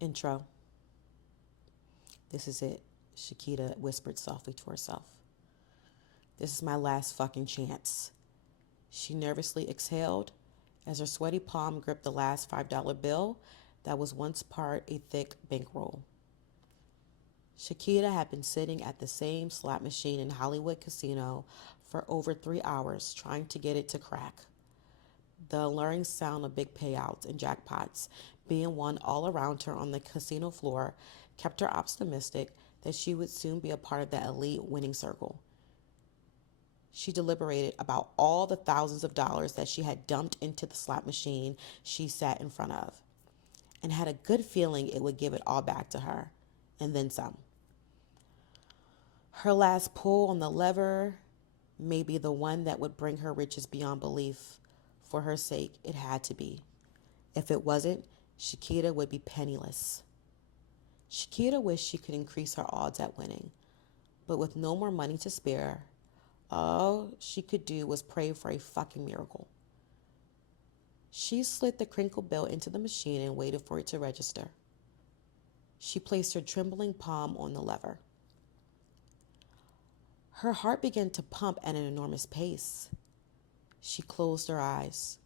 Intro. This is it, Shakita whispered softly to herself. This is my last fucking chance. She nervously exhaled as her sweaty palm gripped the last $5 bill that was once part a thick bankroll. Shakita had been sitting at the same slot machine in Hollywood Casino for over 3 hours trying to get it to crack. The alluring sound of big payouts and jackpots being won all around her on the casino floor kept her optimistic that she would soon be a part of that elite winning circle. She deliberated about all the thousands of dollars that she had dumped into the slot machine she sat in front of, and had a good feeling it would give it all back to her, and then some. Her last pull on the lever may be the one that would bring her riches beyond belief. For her sake, it had to be. If it wasn't, Shakita would be penniless. Shakita wished she could increase her odds at winning, but with no more money to spare, all she could do was pray for a fucking miracle. She slid the crinkled bill into the machine and waited for it to register. She placed her trembling palm on the lever. Her heart began to pump at an enormous pace. She closed her eyes,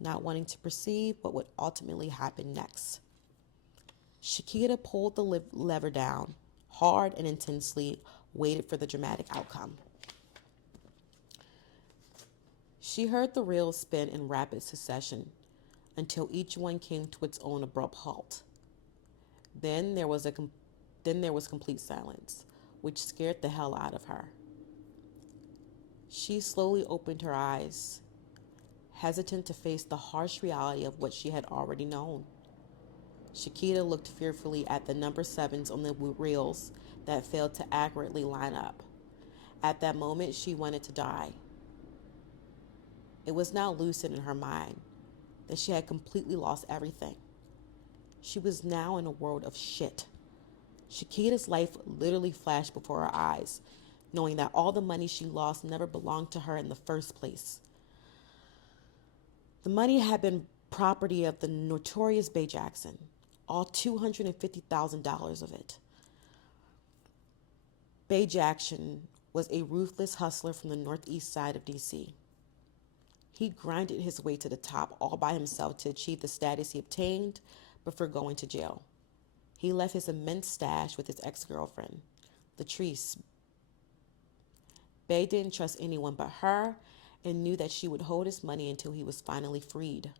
not wanting to perceive what would ultimately happen next. Shakita pulled the lever down, hard and intensely, waited for the dramatic outcome. She heard the reels spin in rapid succession until each one came to its own abrupt halt. Then there was complete silence, which scared the hell out of her. She slowly opened her eyes, hesitant to face the harsh reality of what she had already known. Shakita looked fearfully at the number sevens on the reels that failed to accurately line up. At that moment, she wanted to die. It was now lucid in her mind that she had completely lost everything. She was now in a world of shit. Shakita's life literally flashed before her eyes, knowing that all the money she lost never belonged to her in the first place. The money had been property of the notorious Bay Jackson, all $250,000 of it. Bay Jackson was a ruthless hustler from the northeast side of D.C. He grinded his way to the top all by himself to achieve the status he obtained before going to jail. He left his immense stash with his ex-girlfriend, Latrice. Bay didn't trust anyone but her and knew that she would hold his money until he was finally freed.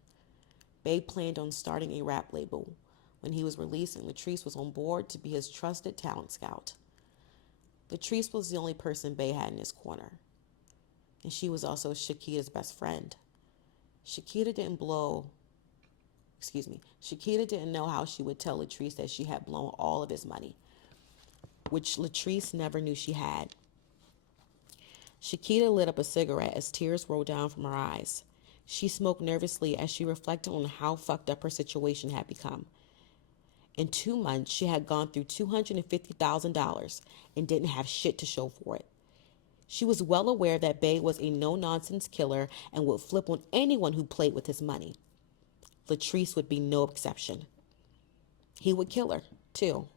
Bay planned on starting a rap label when he was released, and Latrice was on board to be his trusted talent scout. Latrice was the only person Bay had in his corner, and she was also Shakita's best friend. Shakita didn't blow, Shakita didn't know how she would tell Latrice that she had blown all of his money, which Latrice never knew she had. Shakita lit up a cigarette as tears rolled down from her eyes. She smoked nervously as she reflected on how fucked up her situation had become. In 2 months, she had gone through $250,000 and didn't have shit to show for it. She was well aware that Bay was a no-nonsense killer and would flip on anyone who played with his money. Latrice would be no exception. He would kill her, too,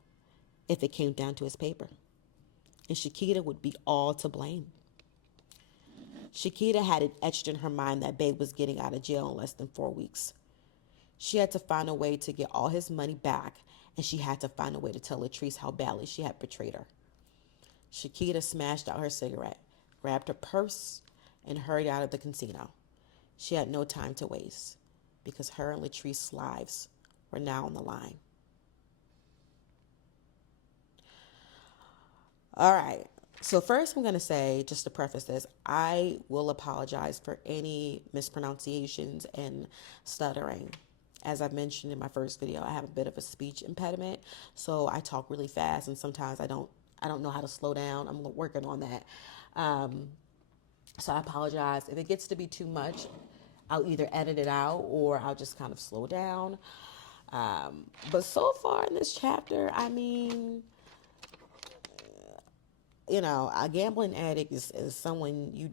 if it came down to his paper. And Shakita would be all to blame. Shakita had it etched in her mind that Bay was getting out of jail in less than 4 weeks. She had to find a way to get all his money back, and she had to find a way to tell Latrice how badly she had betrayed her. Shakita smashed out her cigarette, grabbed her purse, and hurried out of the casino. She had no time to waste, because her and Latrice's lives were now on the line. All right. So first I'm going to say, just to preface this, I will apologize for any mispronunciations and stuttering. As I mentioned in my first video, I have a bit of a speech impediment, so I talk really fast, and sometimes I don't know how to slow down. I'm working on that. So I apologize. If it gets to be too much, I'll either edit it out or I'll just kind of slow down. But so far in this chapter, I mean, a gambling addict is someone you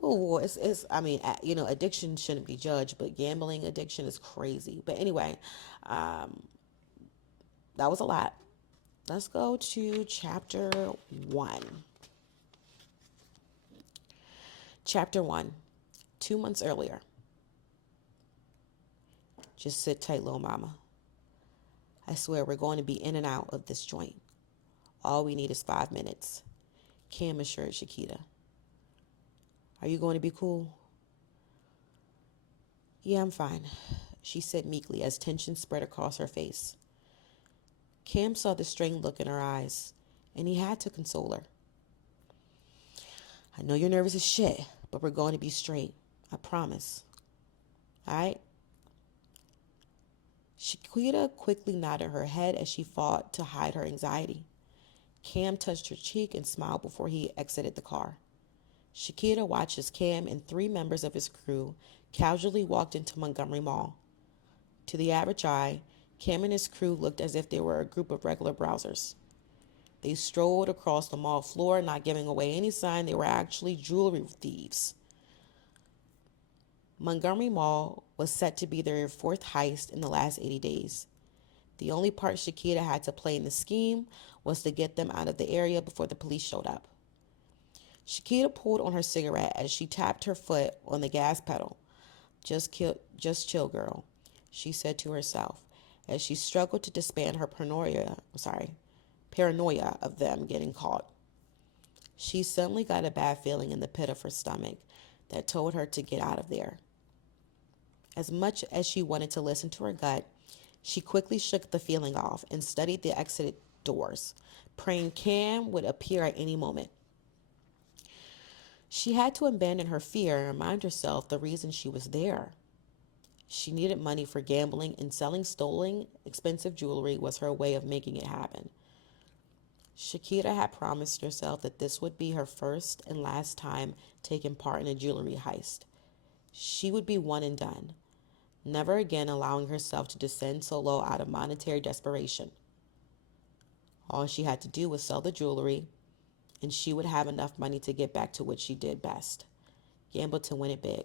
oh, I mean, addiction shouldn't be judged, but gambling addiction is crazy. But anyway, that was a lot. Let's go to chapter 1. Chapter 1. 2 months earlier. Just sit tight, little mama. I swear we're going to be in and out of this joint. All we need is 5 minutes. Cam assured Shakita. Are you going to be cool? Yeah, I'm fine, she said meekly as tension spread across her face. Cam saw the strained look in her eyes, and he had to console her. I know you're nervous as shit, but we're going to be straight. I promise. All right? Shakita quickly nodded her head as she fought to hide her anxiety. Cam touched her cheek and smiled before he exited the car. Shakita watched as Cam and 3 members of his crew casually walked into Montgomery Mall. To the average eye, Cam and his crew looked as if they were a group of regular browsers. They strolled across the mall floor, not giving away any sign they were actually jewelry thieves. Montgomery Mall was set to be their 4th heist in the last 80 days. The only part Shakita had to play in the scheme was to get them out of the area before the police showed up. Shakita pulled on her cigarette as she tapped her foot on the gas pedal. Just chill, girl, she said to herself as she struggled to disband her paranoia of them getting caught. She suddenly got a bad feeling in the pit of her stomach that told her to get out of there. As much as she wanted to listen to her gut, she quickly shook the feeling off and studied the exit doors, praying Cam would appear at any moment. She had to abandon her fear and remind herself the reason she was there. She needed money for gambling, and selling stolen, expensive jewelry was her way of making it happen. Shakita had promised herself that this would be her first and last time taking part in a jewelry heist. She would be one and done, never again allowing herself to descend so low out of monetary desperation. All she had to do was sell the jewelry, and she would have enough money to get back to what she did best, gamble to win it big.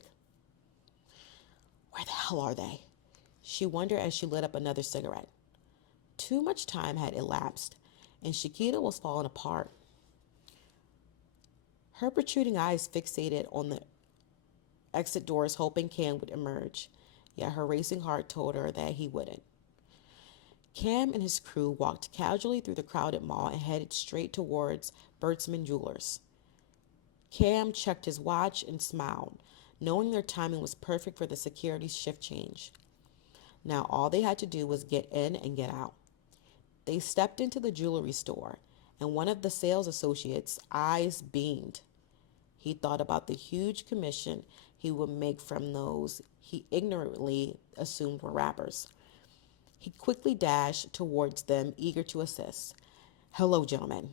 Where the hell are they? She wondered as she lit up another cigarette. Too much time had elapsed, and Shakita was falling apart. Her protruding eyes fixated on the exit doors, hoping Cam would emerge, yet her racing heart told her that he wouldn't. Cam and his crew walked casually through the crowded mall and headed straight towards Bertzman Jewelers. Cam checked his watch and smiled, knowing their timing was perfect for the security shift change. Now all they had to do was get in and get out. They stepped into the jewelry store, and one of the sales associates' eyes beamed. He thought about the huge commission he would make from those he ignorantly assumed were rappers. He quickly dashed towards them, eager to assist. Hello, gentlemen.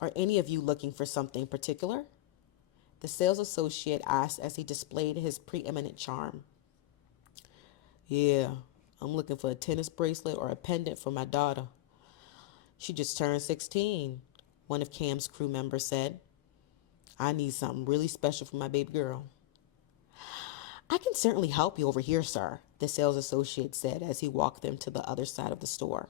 Are any of you looking for something particular? The sales associate asked as he displayed his preeminent charm. Yeah, I'm looking for a tennis bracelet or a pendant for my daughter. She just turned 16, one of Cam's crew members said. I need something really special for my baby girl. I can certainly help you over here, sir, the sales associate said as he walked them to the other side of the store.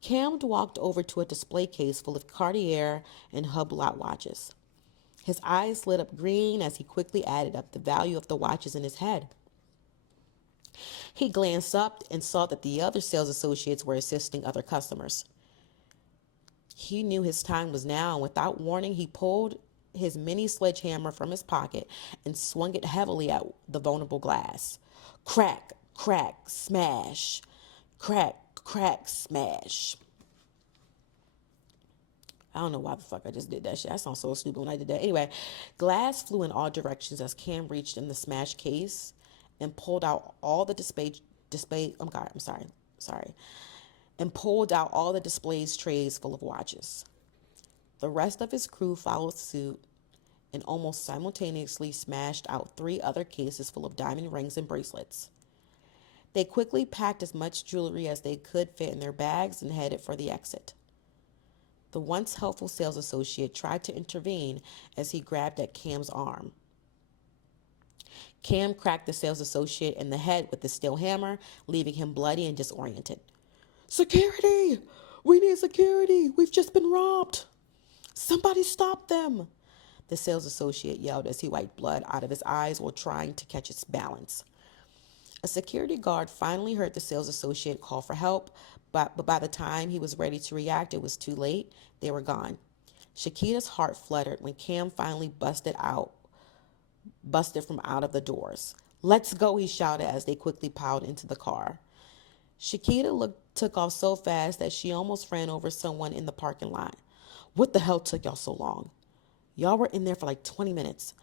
Cam walked over to a display case full of Cartier and Hublot watches. His eyes lit up green as he quickly added up the value of the watches in his head. He glanced up and saw that the other sales associates were assisting other customers. He knew his time was now, and without warning, he pulled his mini sledgehammer from his pocket and swung it heavily at the vulnerable glass. Crack, crack, smash. Crack, crack, smash. I don't know why the fuck I just did that shit. That sounds so stupid when I did that. Anyway, glass flew in all directions as Cam reached in the smashed case and pulled out all the and pulled out all the displays trays full of watches. The rest of his crew followed suit and almost simultaneously smashed out 3 other cases full of diamond rings and bracelets. They quickly packed as much jewelry as they could fit in their bags and headed for the exit. The once helpful sales associate tried to intervene as he grabbed at Cam's arm. Cam cracked the sales associate in the head with the steel hammer, leaving him bloody and disoriented. Security! We need security! We've just been robbed! Somebody stop them! The sales associate yelled as he wiped blood out of his eyes while trying to catch his balance. A security guard finally heard the sales associate call for help, but by the time he was ready to react, it was too late. They were gone. Shakita's heart fluttered when Cam finally busted from out of the doors. Let's go, he shouted as they quickly piled into the car. Shakita took off so fast that she almost ran over someone in the parking lot. What the hell took y'all so long? Y'all were in there for like 20 minutes.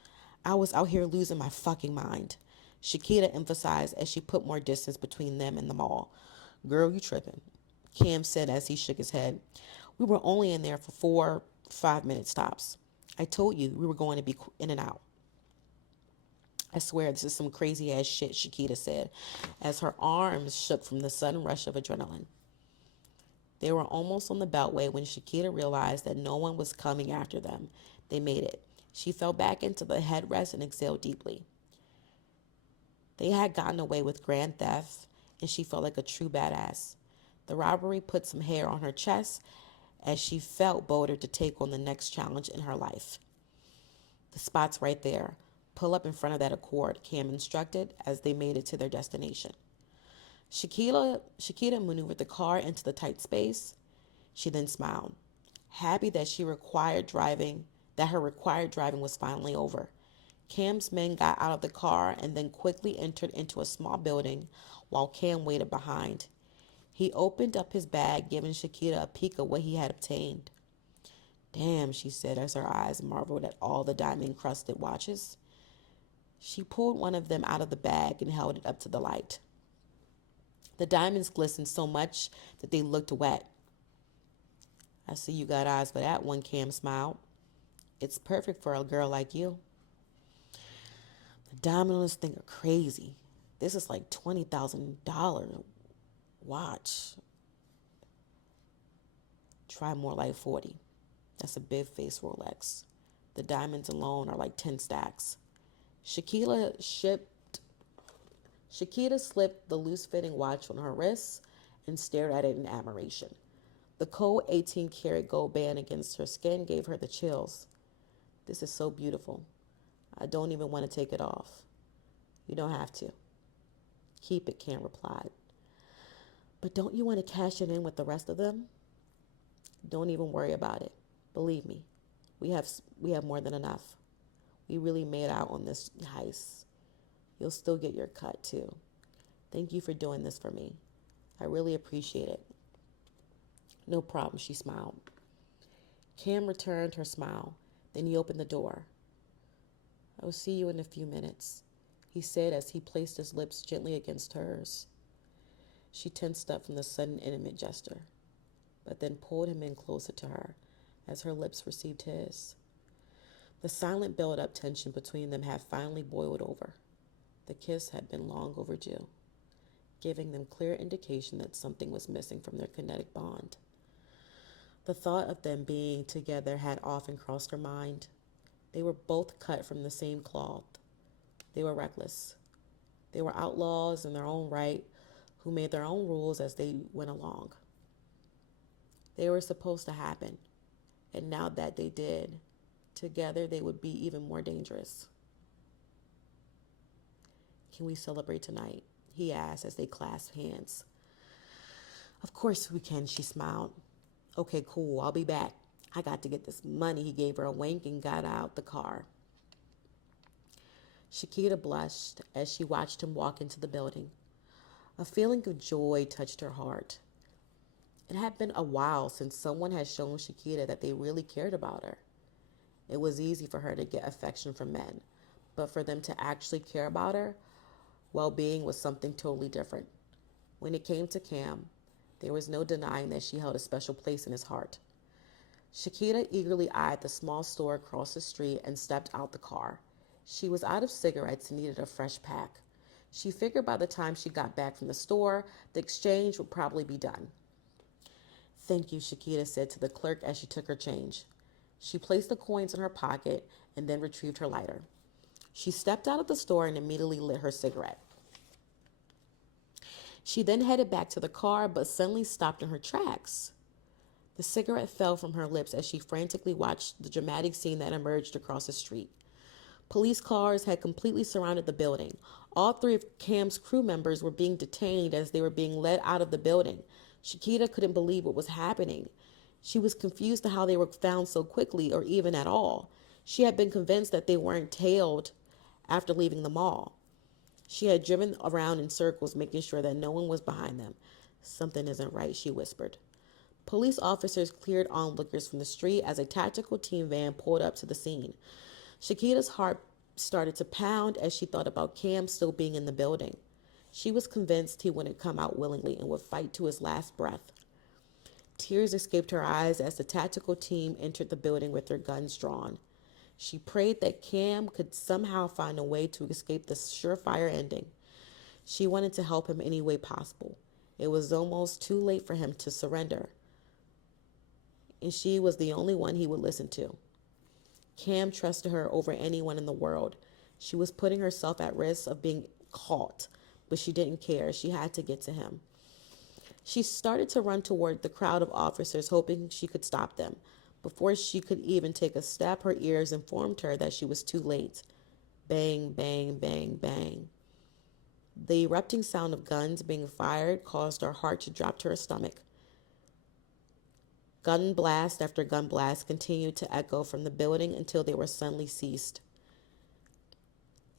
I was out here losing my fucking mind. Shakita emphasized as she put more distance between them and the mall. Girl, you tripping, Cam said as he shook his head. We were only in there for 4 5-minute stops. I told you we were going to be in and out. I swear this is some crazy ass shit, Shakita said, as her arms shook from the sudden rush of adrenaline. They were almost on the beltway when Shakita realized that no one was coming after them. They made it. She fell back into the headrest and exhaled deeply. They had gotten away with grand theft, and she felt like a true badass. The robbery put some hair on her chest as she felt bolder to take on the next challenge in her life. The spot's right there. Pull up in front of that Accord, Cam instructed as they made it to their destination. Shakita maneuvered the car into the tight space. She then smiled, happy that her required driving was finally over. Cam's men got out of the car and then quickly entered into a small building while Cam waited behind. He opened up his bag, giving Shakita a peek of what he had obtained. Damn, she said as her eyes marveled at all the diamond-encrusted watches. She pulled one of them out of the bag and held it up to the light. The diamonds glistened so much that they looked wet. I see you got eyes for that one, Cam smiled. It's perfect for a girl like you. The diamond on this thing are crazy. This is like $20,000 watch. Try more like 40. That's a big face Rolex. The diamonds alone are like 10 stacks. Shakita slipped the loose-fitting watch on her wrist and stared at it in admiration. The cold 18-karat gold band against her skin gave her the chills. This is so beautiful. I don't even want to take it off. You don't have to. Keep it, Cam replied. But don't you want to cash it in with the rest of them? Don't even worry about it. Believe me, we have more than enough. We really made out on this heist. You'll still get your cut, too. Thank you for doing this for me. I really appreciate it. No problem, she smiled. Cam returned her smile. Then he opened the door. I will see you in a few minutes, he said as he placed his lips gently against hers. She tensed up from the sudden intimate gesture, but then pulled him in closer to her as her lips received his. The silent build-up tension between them had finally boiled over. The kiss had been long overdue, giving them clear indication that something was missing from their kinetic bond. The thought of them being together had often crossed her mind. They were both cut from the same cloth. They were reckless. They were outlaws in their own right, who made their own rules as they went along. They were supposed to happen, and now that they did, together they would be even more dangerous. Can we celebrate tonight? He asked as they clasped hands. Of course we can, she smiled. Okay, cool, I'll be back. I got to get this money. He gave her a wink and got out the car. Shakita blushed as she watched him walk into the building. A feeling of joy touched her heart. It had been a while since someone had shown Shakita that they really cared about her. It was easy for her to get affection from men, but for them to actually care about her, well-being was something totally different. When it came to Cam, there was no denying that she held a special place in his heart. Shakita eagerly eyed the small store across the street and stepped out the car. She was out of cigarettes and needed a fresh pack. She figured by the time she got back from the store, the exchange would probably be done. Thank you, Shakita said to the clerk as she took her change. She placed the coins in her pocket and then retrieved her lighter. She stepped out of the store and immediately lit her cigarette. She then headed back to the car but suddenly stopped in her tracks. The cigarette fell from her lips as she frantically watched the dramatic scene that emerged across the street. Police cars had completely surrounded the building. All three of Cam's crew members were being detained as they were being led out of the building. Shakita couldn't believe what was happening. She was confused to how they were found so quickly or even at all. She had been convinced that they weren't tailed after leaving the mall. She had driven around in circles, making sure that no one was behind them. Something isn't right, she whispered. Police officers cleared onlookers from the street as a tactical team van pulled up to the scene. Shakita's heart started to pound as she thought about Cam still being in the building. She was convinced he wouldn't come out willingly and would fight to his last breath. Tears escaped her eyes as the tactical team entered the building with their guns drawn. She prayed that Cam could somehow find a way to escape the surefire ending. She wanted to help him any way possible. It was almost too late for him to surrender, and she was the only one he would listen to. Cam trusted her over anyone in the world. She was putting herself at risk of being caught, but she didn't care. She had to get to him. She started to run toward the crowd of officers, hoping she could stop them. Before she could even take a step, her ears informed her that she was too late. Bang, bang, bang, bang. The erupting sound of guns being fired caused her heart to drop to her stomach. Gun blast after gun blast continued to echo from the building until they were suddenly ceased.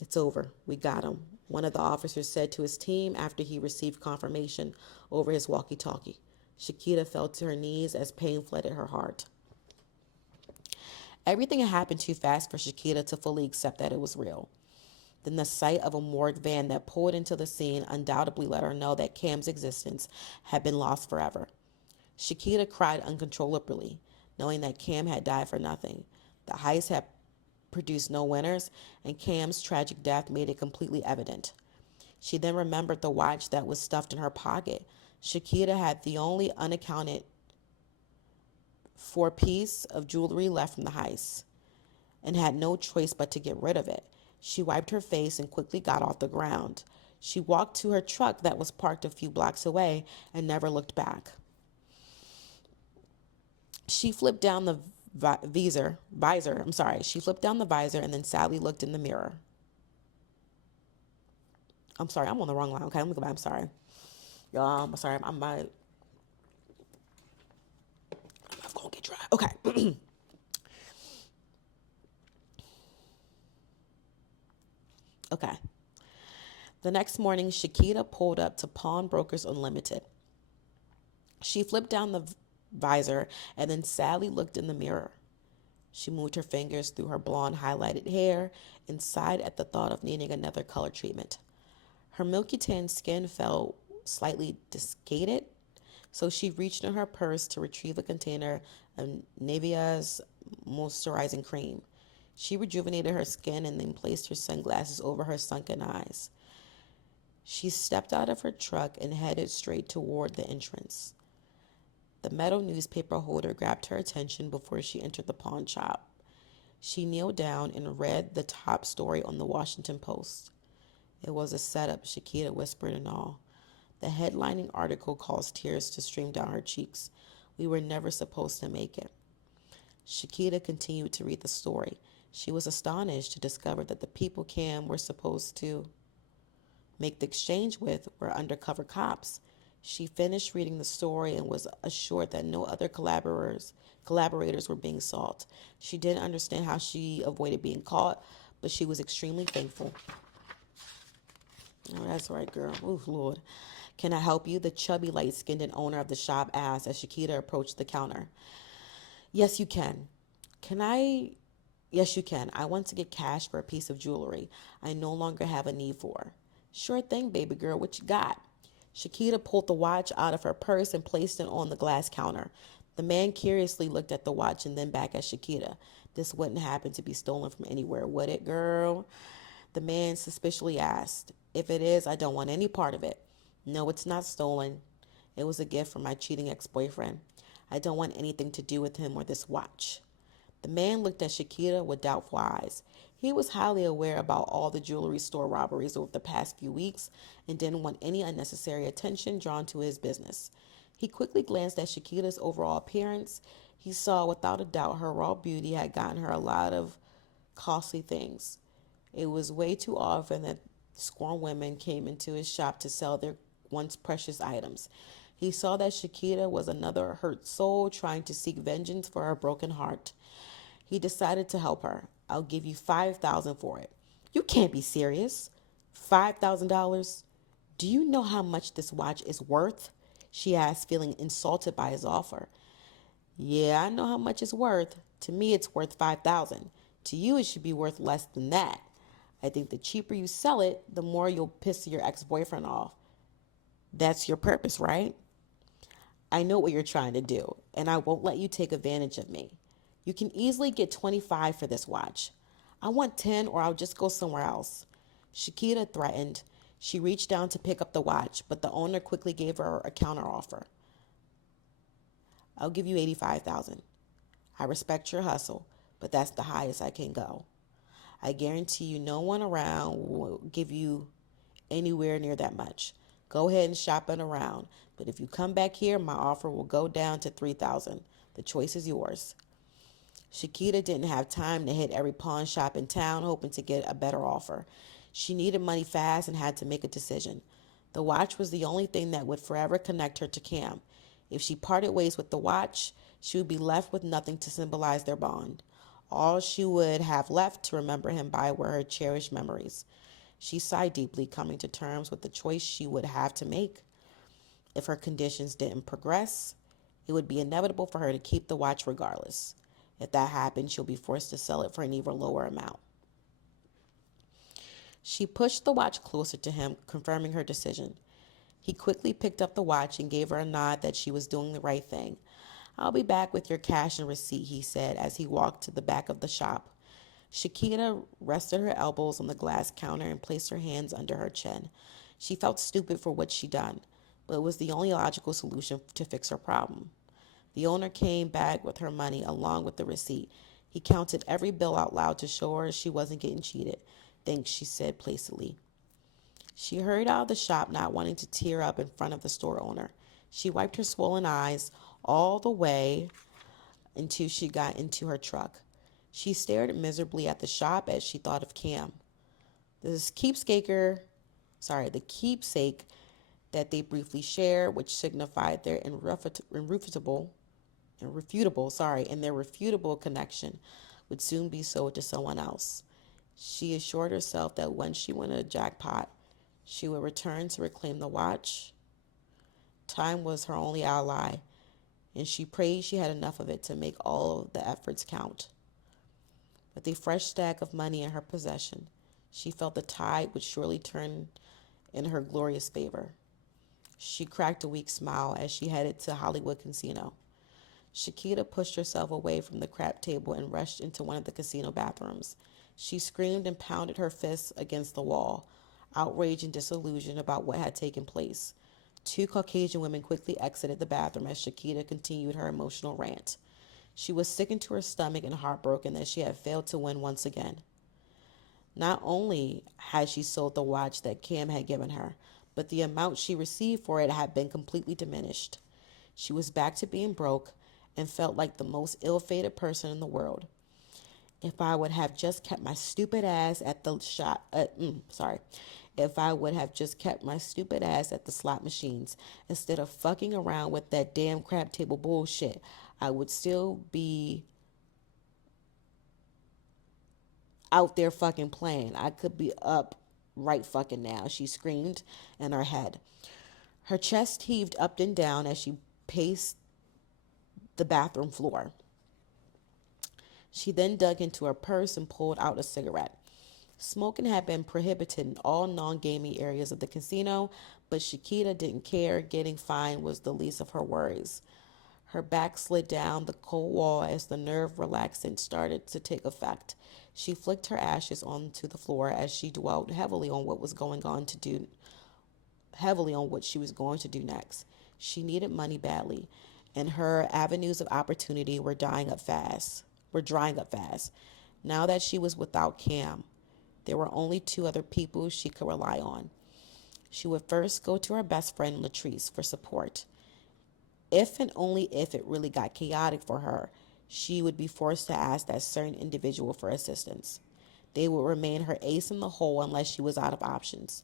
It's over. We got him, one of the officers said to his team after he received confirmation over his walkie-talkie. Shakita fell to her knees as pain flooded her heart. Everything had happened too fast for Shakita to fully accept that it was real. Then the sight of a morgue van that pulled into the scene undoubtedly let her know that Cam's existence had been lost forever. Shakita cried uncontrollably, knowing that Cam had died for nothing. The heist had produced no winners, and Cam's tragic death made it completely evident. She then remembered the watch that was stuffed in her pocket. Shakita had the only unaccounted for piece of jewelry left from the heist and had no choice but to get rid of it. She wiped her face and quickly got off the ground. She walked to her truck that was parked a few blocks away and never looked back. She flipped down the visor. She flipped down the visor and then sadly looked in the mirror. I'm sorry, I'm on the wrong line. Okay, let me go back. I'm sorry. Y'all, I'm sorry. I'm going to get dry. Okay. Okay. The next morning, Shakita pulled up to Pawnbrokers Unlimited. She flipped down the visor and then sadly looked in the mirror. She moved her fingers through her blonde highlighted hair and sighed at the thought of needing another color treatment. Her milky tan skin felt slightly desiccated, so she reached in her purse to retrieve a container of Nivea's moisturizing cream. She rejuvenated her skin and then placed her sunglasses over her sunken eyes. She stepped out of her truck and headed straight toward the entrance. The metal newspaper holder grabbed her attention before she entered the pawn shop. She kneeled down and read the top story on the Washington Post. It was a setup, Shakita whispered in awe. The headlining article caused tears to stream down her cheeks. We were never supposed to make it. Shakita continued to read the story. She was astonished to discover that the people Cam were supposed to make the exchange with were undercover cops. She finished reading the story and was assured that no other collaborators were being sought. She didn't understand how she avoided being caught, but she was extremely thankful. Oh, that's right, girl. Oh, Lord. Can I help you? The chubby, light-skinned owner of the shop asked as Shakita approached the counter. Yes, you can. Can I? Yes, you can. I want to get cash for a piece of jewelry I no longer have a need for. Sure thing, baby girl. What you got? Shakita pulled the watch out of her purse and placed it on the glass counter. The man curiously looked at the watch and then back at Shakita. This wouldn't happen to be stolen from anywhere, would it, girl? The man suspiciously asked. If it is, I don't want any part of it. No, it's not stolen. It was a gift from my cheating ex-boyfriend. I don't want anything to do with him or this watch. The man looked at Shakita with doubtful eyes. He was highly aware about all the jewelry store robberies over the past few weeks and didn't want any unnecessary attention drawn to his business. He quickly glanced at Shakita's overall appearance. He saw without a doubt her raw beauty had gotten her a lot of costly things. It was way too often that scorned women came into his shop to sell their once precious items. He saw that Shakita was another hurt soul trying to seek vengeance for her broken heart. He decided to help her. I'll give you 5,000 for it. You can't be serious. $5,000? Do you know how much this watch is worth? She asked, feeling insulted by his offer. Yeah, I know how much it's worth. To me, it's worth 5,000. To you, it should be worth less than that. I think the cheaper you sell it, the more you'll piss your ex-boyfriend off. That's your purpose, right? I know what you're trying to do, and I won't let you take advantage of me. You can easily get 25 for this watch. I want 10 or I'll just go somewhere else. Shakita threatened. She reached down to pick up the watch, but the owner quickly gave her a counteroffer. I'll give you 85,000. I respect your hustle, but that's the highest I can go. I guarantee you no one around will give you anywhere near that much. Go ahead and shop it around, but if you come back here, my offer will go down to 3,000. The choice is yours. Shakita didn't have time to hit every pawn shop in town hoping to get a better offer. She needed money fast and had to make a decision. The watch was the only thing that would forever connect her to Cam. If she parted ways with the watch, she would be left with nothing to symbolize their bond. All she would have left to remember him by were her cherished memories. She sighed deeply, coming to terms with the choice she would have to make. If her conditions didn't progress, it would be inevitable for her to keep the watch regardless. If that happened, she'll be forced to sell it for an even lower amount. She pushed the watch closer to him, confirming her decision. He quickly picked up the watch and gave her a nod that she was doing the right thing. I'll be back with your cash and receipt, he said as he walked to the back of the shop. Shakita rested her elbows on the glass counter and placed her hands under her chin. She felt stupid for what she'd done, but it was the only logical solution to fix her problem. The owner came back with her money along with the receipt. He counted every bill out loud to show her she wasn't getting cheated. Thanks, she said placidly. She hurried out of the shop, not wanting to tear up in front of the store owner. She wiped her swollen eyes all the way until she got into her truck. She stared miserably at the shop as she thought of Cam. This keepsaker, the keepsake that they briefly shared, which signified their irrefutable connection, would soon be sold to someone else. She assured herself that when she won a jackpot, she would return to reclaim the watch. Time was her only ally, and she prayed she had enough of it to make all of the efforts count. With a fresh stack of money in her possession, she felt the tide would surely turn in her glorious favor. She cracked a weak smile as she headed to Hollywood Casino. Shakita pushed herself away from the crap table and rushed into one of the casino bathrooms. She screamed and pounded her fists against the wall, outraged and disillusioned about what had taken place. Two Caucasian women quickly exited the bathroom as Shakita continued her emotional rant. She was sick to her stomach and heartbroken that she had failed to win once again. Not only had she sold the watch that Cam had given her, but the amount she received for it had been completely diminished. She was back to being broke and felt like the most ill-fated person in the world. If I would have just kept my stupid ass at the If I would have just kept my stupid ass at the slot machines instead of fucking around with that damn crap table bullshit, I would still be out there fucking playing. I could be up right fucking now, she screamed in her head. Her chest heaved up and down as she paced the bathroom floor. She then dug into her purse and pulled out a cigarette. Smoking had been prohibited in all non-gaming areas of the casino, but Shakita didn't care. Getting fined was the least of her worries. Her back slid down the cold wall as the nerve relaxant started to take effect. She flicked her ashes onto the floor as she dwelt heavily on what she was going to do next. She needed money badly, and her avenues of opportunity were dying up fast. were drying up fast. Now that she was without Cam, there were only two other people she could rely on. She would first go to her best friend Latrice for support. If and only if it really got chaotic for her, she would be forced to ask that certain individual for assistance. They would remain her ace in the hole unless she was out of options.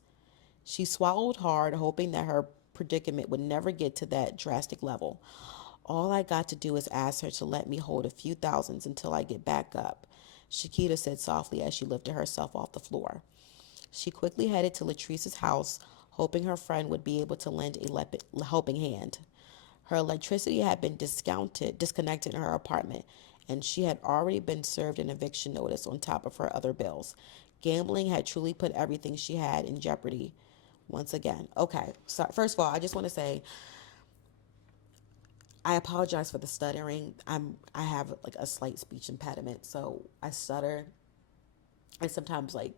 She swallowed hard, hoping that her predicament would never get to that drastic level. All I got to do is ask her to let me hold a few thousands until I get back up, Shakita said softly as she lifted herself off the floor. She quickly headed to Latrice's house, hoping her friend would be able to lend a helping hand. Her electricity had been disconnected in her apartment, and she had already been served an eviction notice on top of her other bills. Gambling had truly put everything she had in jeopardy once again. Okay, so first of all, I just want to say I apologize for the stuttering. I have like a slight speech impediment, so I stutter and sometimes like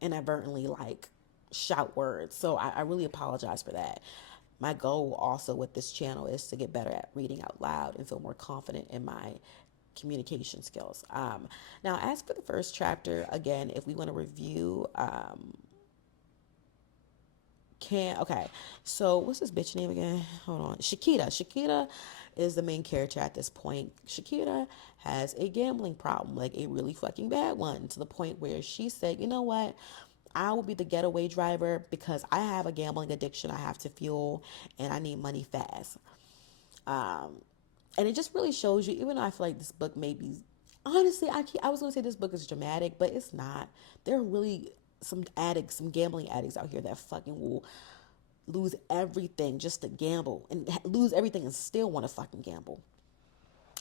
inadvertently like shout words. So I really apologize for that. My goal also with this channel is to get better at reading out loud and feel more confident in my communication skills. Now, as for the first chapter, again, if we want to review, okay, so what's this bitch name again? Hold on. Shakita is the main character at this point. Shakita has a gambling problem, like a really fucking bad one, to the point where she said, you know what? I will be the getaway driver because I have a gambling addiction I have to fuel and I need money fast. And it just really shows you, even though I feel like this book may be, honestly, I was going to say this book is dramatic, but it's not. There are really some addicts, some gambling addicts out here that fucking will lose everything just to gamble and lose everything and still want to fucking gamble.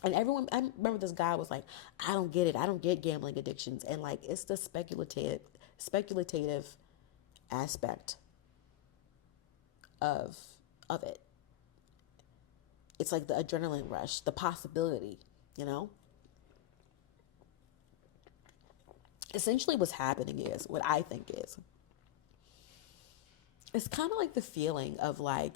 And everyone, I remember this guy was like, I don't get it. I don't get gambling addictions. And like, it's the speculative aspect of of it. It's like the adrenaline rush, the possibility, you know? Essentially what's happening is, what I think is, it's kind of like the feeling of like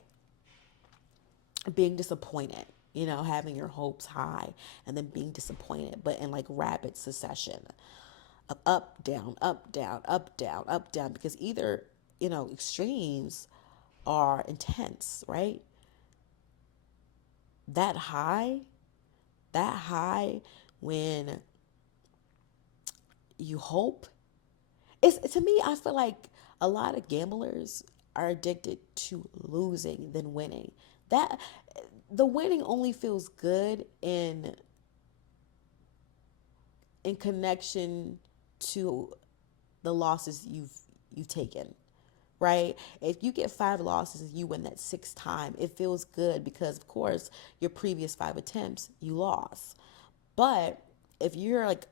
being disappointed, you know, having your hopes high and then being disappointed, but in like rapid succession of up, down, up, down, up, down, up, down, because either, you know, extremes are intense, right? That high, that high when you hope, it's, to me, I feel like a lot of gamblers are addicted to losing than winning. That the winning only feels good in connection to the losses you've taken, right? If you get 5 losses and you win that 6th time, it feels good because of course your previous 5 attempts you lost. But if you're like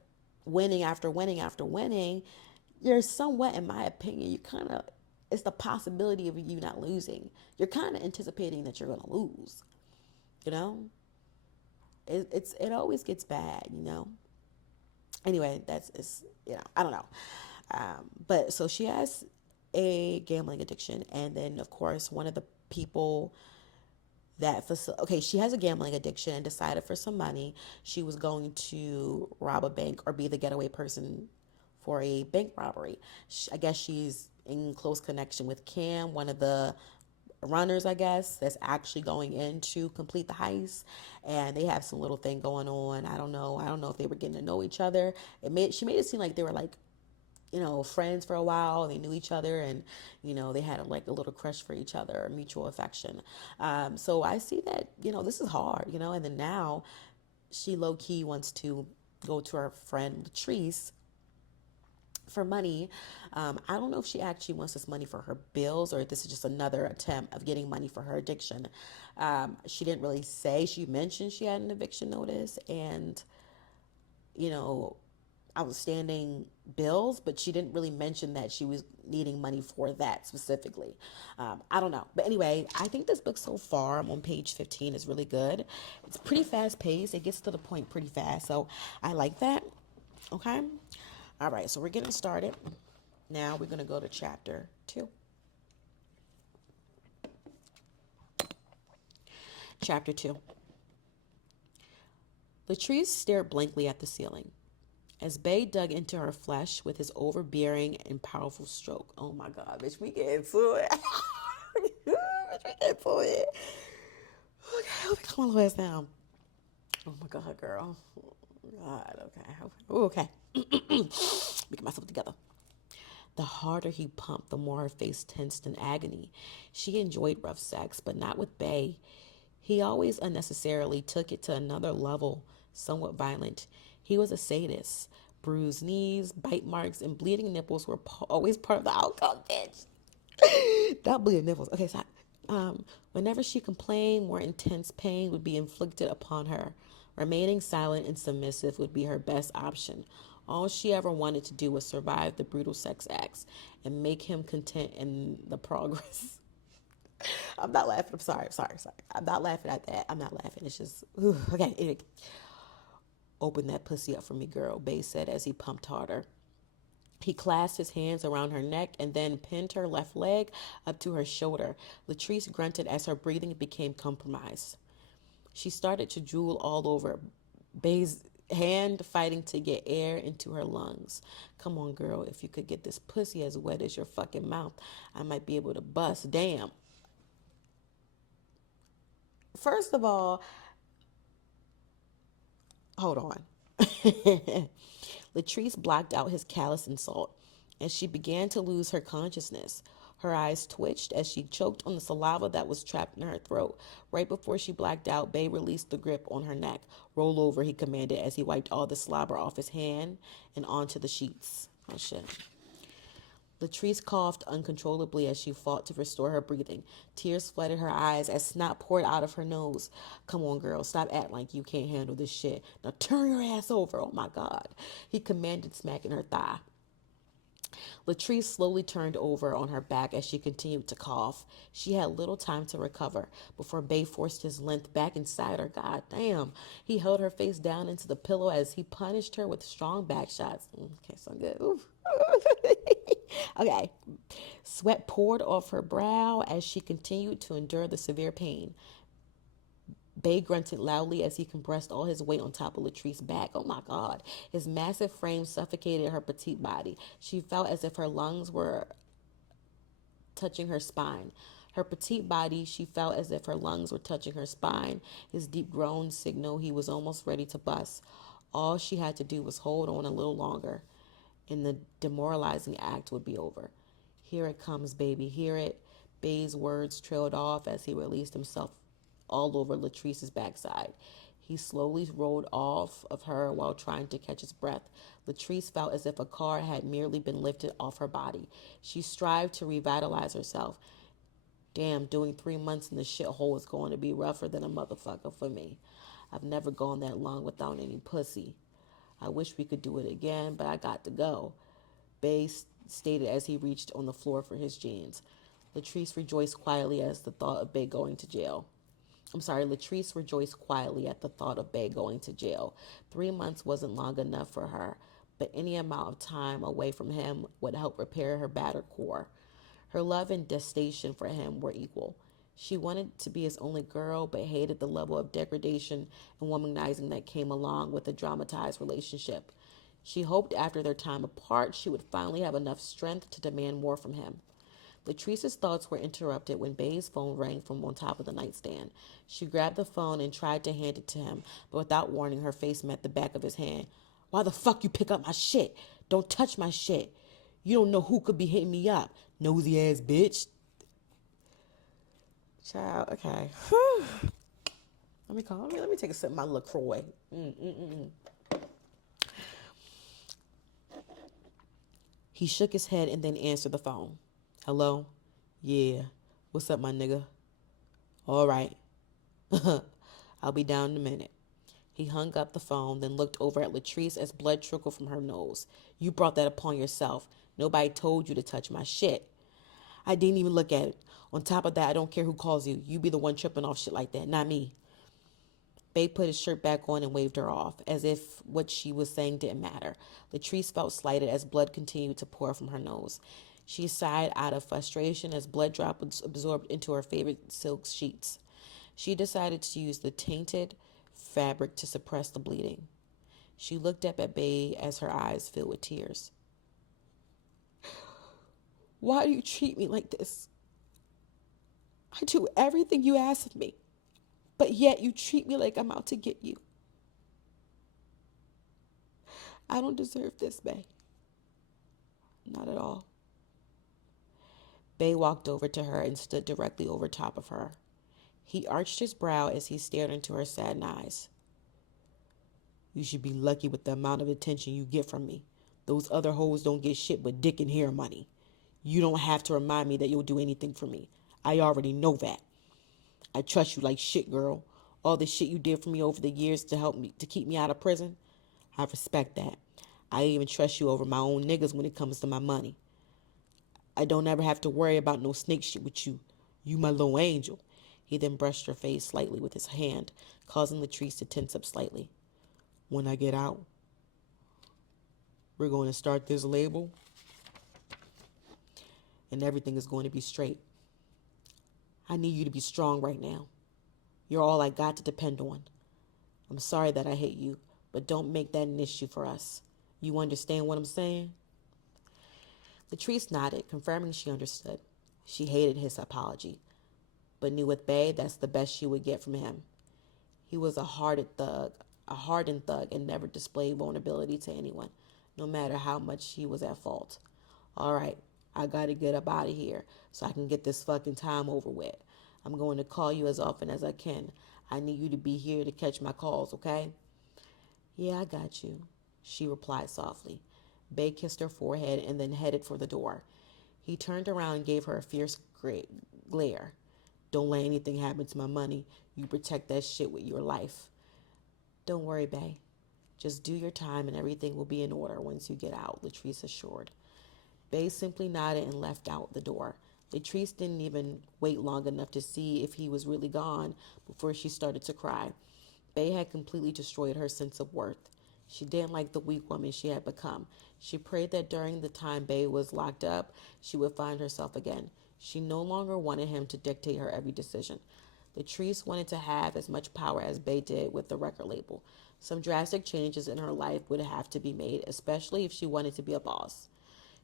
winning after winning after winning, you're somewhat, in my opinion, you kind of, it's the possibility of you not losing. You're kind of anticipating that you're going to lose, you know? It always gets bad, you know? Anyway, that's, it's, you know, I don't know. But so she has a gambling addiction. And then, of course, one of the people okay, she has a gambling addiction and decided for some money she was going to rob a bank or be the getaway person for a bank robbery. I guess she's in close connection with Cam, one of the runners, I guess, that's actually going in to complete the heist. And they have some little thing going on. I don't know. I don't know if they were getting to know each other. She made it seem like they were like, you know, friends for a while. They knew each other, and you know, they had like a little crush for each other, mutual affection. So I see that, you know, this is hard, you know. And then now she low key wants to go to her friend Latrice for money. I don't know if she actually wants this money for her bills or if this is just another attempt of getting money for her addiction. She didn't really say. She mentioned she had an eviction notice and, you know, outstanding bills, but she didn't really mention that she was needing money for that specifically. I don't know. But anyway, I think this book so far, I'm on page 15, is really good. It's pretty fast paced. It gets to the point pretty fast. So I like that. Okay. All right. So we're getting started. Now we're going to go to chapter 2. Chapter 2. Latrice stared blankly at the ceiling as Bay dug into her flesh with his overbearing and powerful stroke. Oh my God, bitch, we get into it. Bitch, we get into it. Okay, let me calm my ass down. Oh my God, girl. God, okay. Ooh, okay. Get myself together. The harder he pumped, the more her face tensed in agony. She enjoyed rough sex, but not with Bay. He always unnecessarily took it to another level, somewhat violent. He was a sadist. Bruised knees, bite marks, and bleeding nipples were always part of the outcome, bitch. Not bleeding nipples. Okay, so whenever she complained, more intense pain would be inflicted upon her. Remaining silent and submissive would be her best option. All she ever wanted to do was survive the brutal sex acts and make him content in the progress. I'm not laughing. I'm sorry. I'm not laughing at that. I'm not laughing. It's just, okay. Open that pussy up for me, girl, Bay said as he pumped harder. He clasped his hands around her neck and then pinned her left leg up to her shoulder. Latrice grunted as her breathing became compromised. She started to drool all over Bay's hand, fighting to get air into her lungs. Come on, girl, if you could get this pussy as wet as your fucking mouth, I might be able to bust. Damn. First of all, hold on. Latrice blocked out his callous insult, and she began to lose her consciousness. Her eyes twitched as she choked on the saliva that was trapped in her throat. Right before she blacked out, Bay released the grip on her neck. Roll over, he commanded as he wiped all the slobber off his hand and onto the sheets. Oh, shit. Latrice coughed uncontrollably as she fought to restore her breathing. Tears flooded her eyes as snot poured out of her nose. Come on, girl, stop acting like you can't handle this shit. Now turn your ass over, oh my God, he commanded, smacking her thigh. Latrice slowly turned over on her back as she continued to cough. She had little time to recover before Bay forced his length back inside her. God damn. He held her face down into the pillow as he punished her with strong back shots. Okay, so good. Oof. Okay. Sweat poured off her brow as she continued to endure the severe pain. Bay grunted loudly as he compressed all his weight on top of Latrice's back. Oh my God. His massive frame suffocated her petite body. She felt as if her lungs were touching her spine. Her petite body, she felt as if her lungs were touching her spine. His deep groan signaled he was almost ready to bust. All she had to do was hold on a little longer, and the demoralizing act would be over. Here it comes, baby, hear it. Bay's words trailed off as he released himself all over Latrice's backside. He slowly rolled off of her while trying to catch his breath. Latrice felt as if a car had merely been lifted off her body. She strived to revitalize herself. Damn, doing 3 months in the shithole is going to be rougher than a motherfucker for me. I've never gone that long without any pussy. I wish we could do it again, but I got to go, Bay stated as he reached on the floor for his jeans. Latrice rejoiced quietly as the thought of Bay going to jail. Latrice rejoiced quietly at the thought of Bay going to jail. 3 months wasn't long enough for her, but any amount of time away from him would help repair her battered core. Her love and detestation for him were equal. She wanted to be his only girl, but hated the level of degradation and womanizing that came along with a dramatized relationship. She hoped after their time apart, she would finally have enough strength to demand more from him. Latrice's thoughts were interrupted when Bay's phone rang from on top of the nightstand. She grabbed the phone and tried to hand it to him, but without warning, her face met the back of his hand. Why the fuck you pick up my shit? Don't touch my shit. You don't know who could be hitting me up. Nosy ass bitch. Child, okay. Let me take a sip of my LaCroix. He shook his head and then answered the phone. Hello? Yeah. What's up, my nigga? All right. I'll be down in a minute. He hung up the phone, then looked over at Latrice as blood trickled from her nose. You brought that upon yourself. Nobody told you to touch my shit. I didn't even look at it. On top of that, I don't care who calls you. You be the one tripping off shit like that, not me. Bay put his shirt back on and waved her off, as if what she was saying didn't matter. Latrice felt slighted as blood continued to pour from her nose. She sighed out of frustration as blood droplets absorbed into her favorite silk sheets. She decided to use the tainted fabric to suppress the bleeding. She looked up at Bae as her eyes filled with tears. Why do you treat me like this? I do everything you ask of me, but yet you treat me like I'm out to get you. I don't deserve this, Bae. Not at all. Bae walked over to her and stood directly over top of her. He arched his brow as he stared into her saddened eyes. You should be lucky with the amount of attention you get from me. Those other hoes don't get shit but dick and hair money. You don't have to remind me that you'll do anything for me. I already know that. I trust you like shit, girl. All the shit you did for me over the years to help me, to keep me out of prison, I respect that. I even trust you over my own niggas when it comes to my money. I don't ever have to worry about no snake shit with you. You my little angel. He then brushed her face slightly with his hand, causing Latrice to tense up slightly. When I get out, we're going to start this label, and everything is going to be straight. I need you to be strong right now. You're all I got to depend on. I'm sorry that I hate you, but don't make that an issue for us. You understand what I'm saying? Latrice nodded, confirming she understood. She hated his apology, but knew with Bae that's the best she would get from him. He was a hardened thug, and never displayed vulnerability to anyone, no matter how much he was at fault. All right, I gotta get up out of here so I can get this fucking time over with. I'm going to call you as often as I can. I need you to be here to catch my calls, okay? Yeah, I got you, she replied softly. Bae kissed her forehead and then headed for the door. He turned around and gave her a fierce glare. Don't let anything happen to my money. You protect that shit with your life. Don't worry, Bae. Just do your time and everything will be in order once you get out, Latrice assured. Bae simply nodded and left out the door. Latrice didn't even wait long enough to see if he was really gone before she started to cry. Bae had completely destroyed her sense of worth. She didn't like the weak woman she had become. She prayed that during the time Bae was locked up, she would find herself again. She no longer wanted him to dictate her every decision. Latrice wanted to have as much power as Bae did with the record label. Some drastic changes in her life would have to be made, especially if she wanted to be a boss.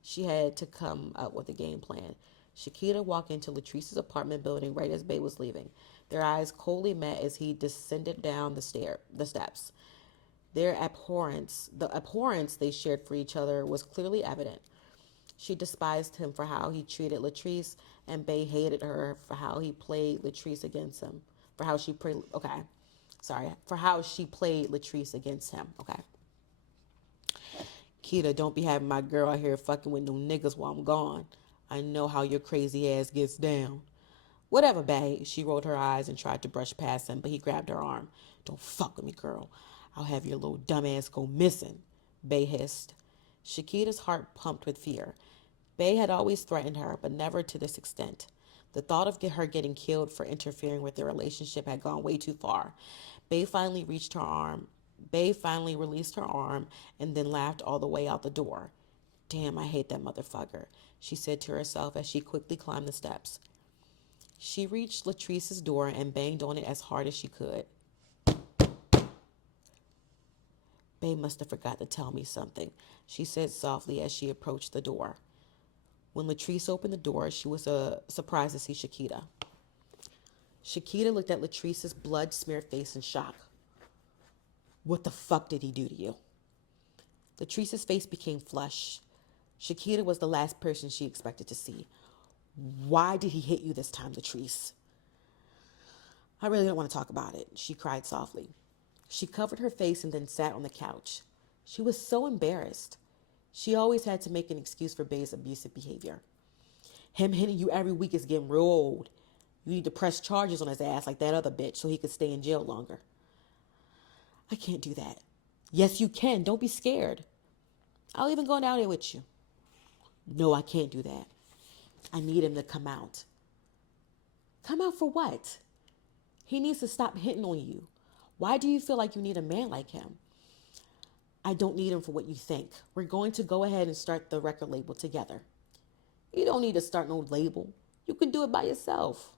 She had to come up with a game plan. Shakita walked into Latrice's apartment building right as Bae was leaving. Their eyes coldly met as he descended down the steps. The abhorrence they shared for each other was clearly evident. She despised him for how he treated Latrice, and Bae hated her for how he played Latrice against him. For how she played Latrice against him. Okay. Keita, don't be having my girl out here fucking with no niggas while I'm gone. I know how your crazy ass gets down. Whatever, Bae. She rolled her eyes and tried to brush past him, but he grabbed her arm. Don't fuck with me, girl. I'll have your little dumbass go missing, Bae hissed. Shakita's heart pumped with fear. Bae had always threatened her, but never to this extent. The thought of her getting killed for interfering with their relationship had gone way too far. Bae finally reached her arm. Bae finally released her arm and then laughed all the way out the door. Damn, I hate that motherfucker, she said to herself as she quickly climbed the steps. She reached Latrice's door and banged on it as hard as she could. Bae must have forgot to tell me something, she said softly as she approached the door. When Latrice opened the door, she was surprised to see Shakita. Shakita looked at Latrice's blood-smeared face in shock. What the fuck did he do to you? Latrice's face became flushed. Shakita was the last person she expected to see. Why did he hit you this time, Latrice? I really don't want to talk about it, she cried softly. She covered her face and then sat on the couch. She was so embarrassed. She always had to make an excuse for Bae's abusive behavior. Him hitting you every week is getting real old. You need to press charges on his ass like that other bitch so he could stay in jail longer. I can't do that. Yes, you can. Don't be scared. I'll even go down there with you. No, I can't do that. I need him to come out. Come out for what? He needs to stop hitting on you. Why do you feel like you need a man like him? I don't need him for what you think. We're going to go ahead and start the record label together. You don't need to start no label. You can do it by yourself.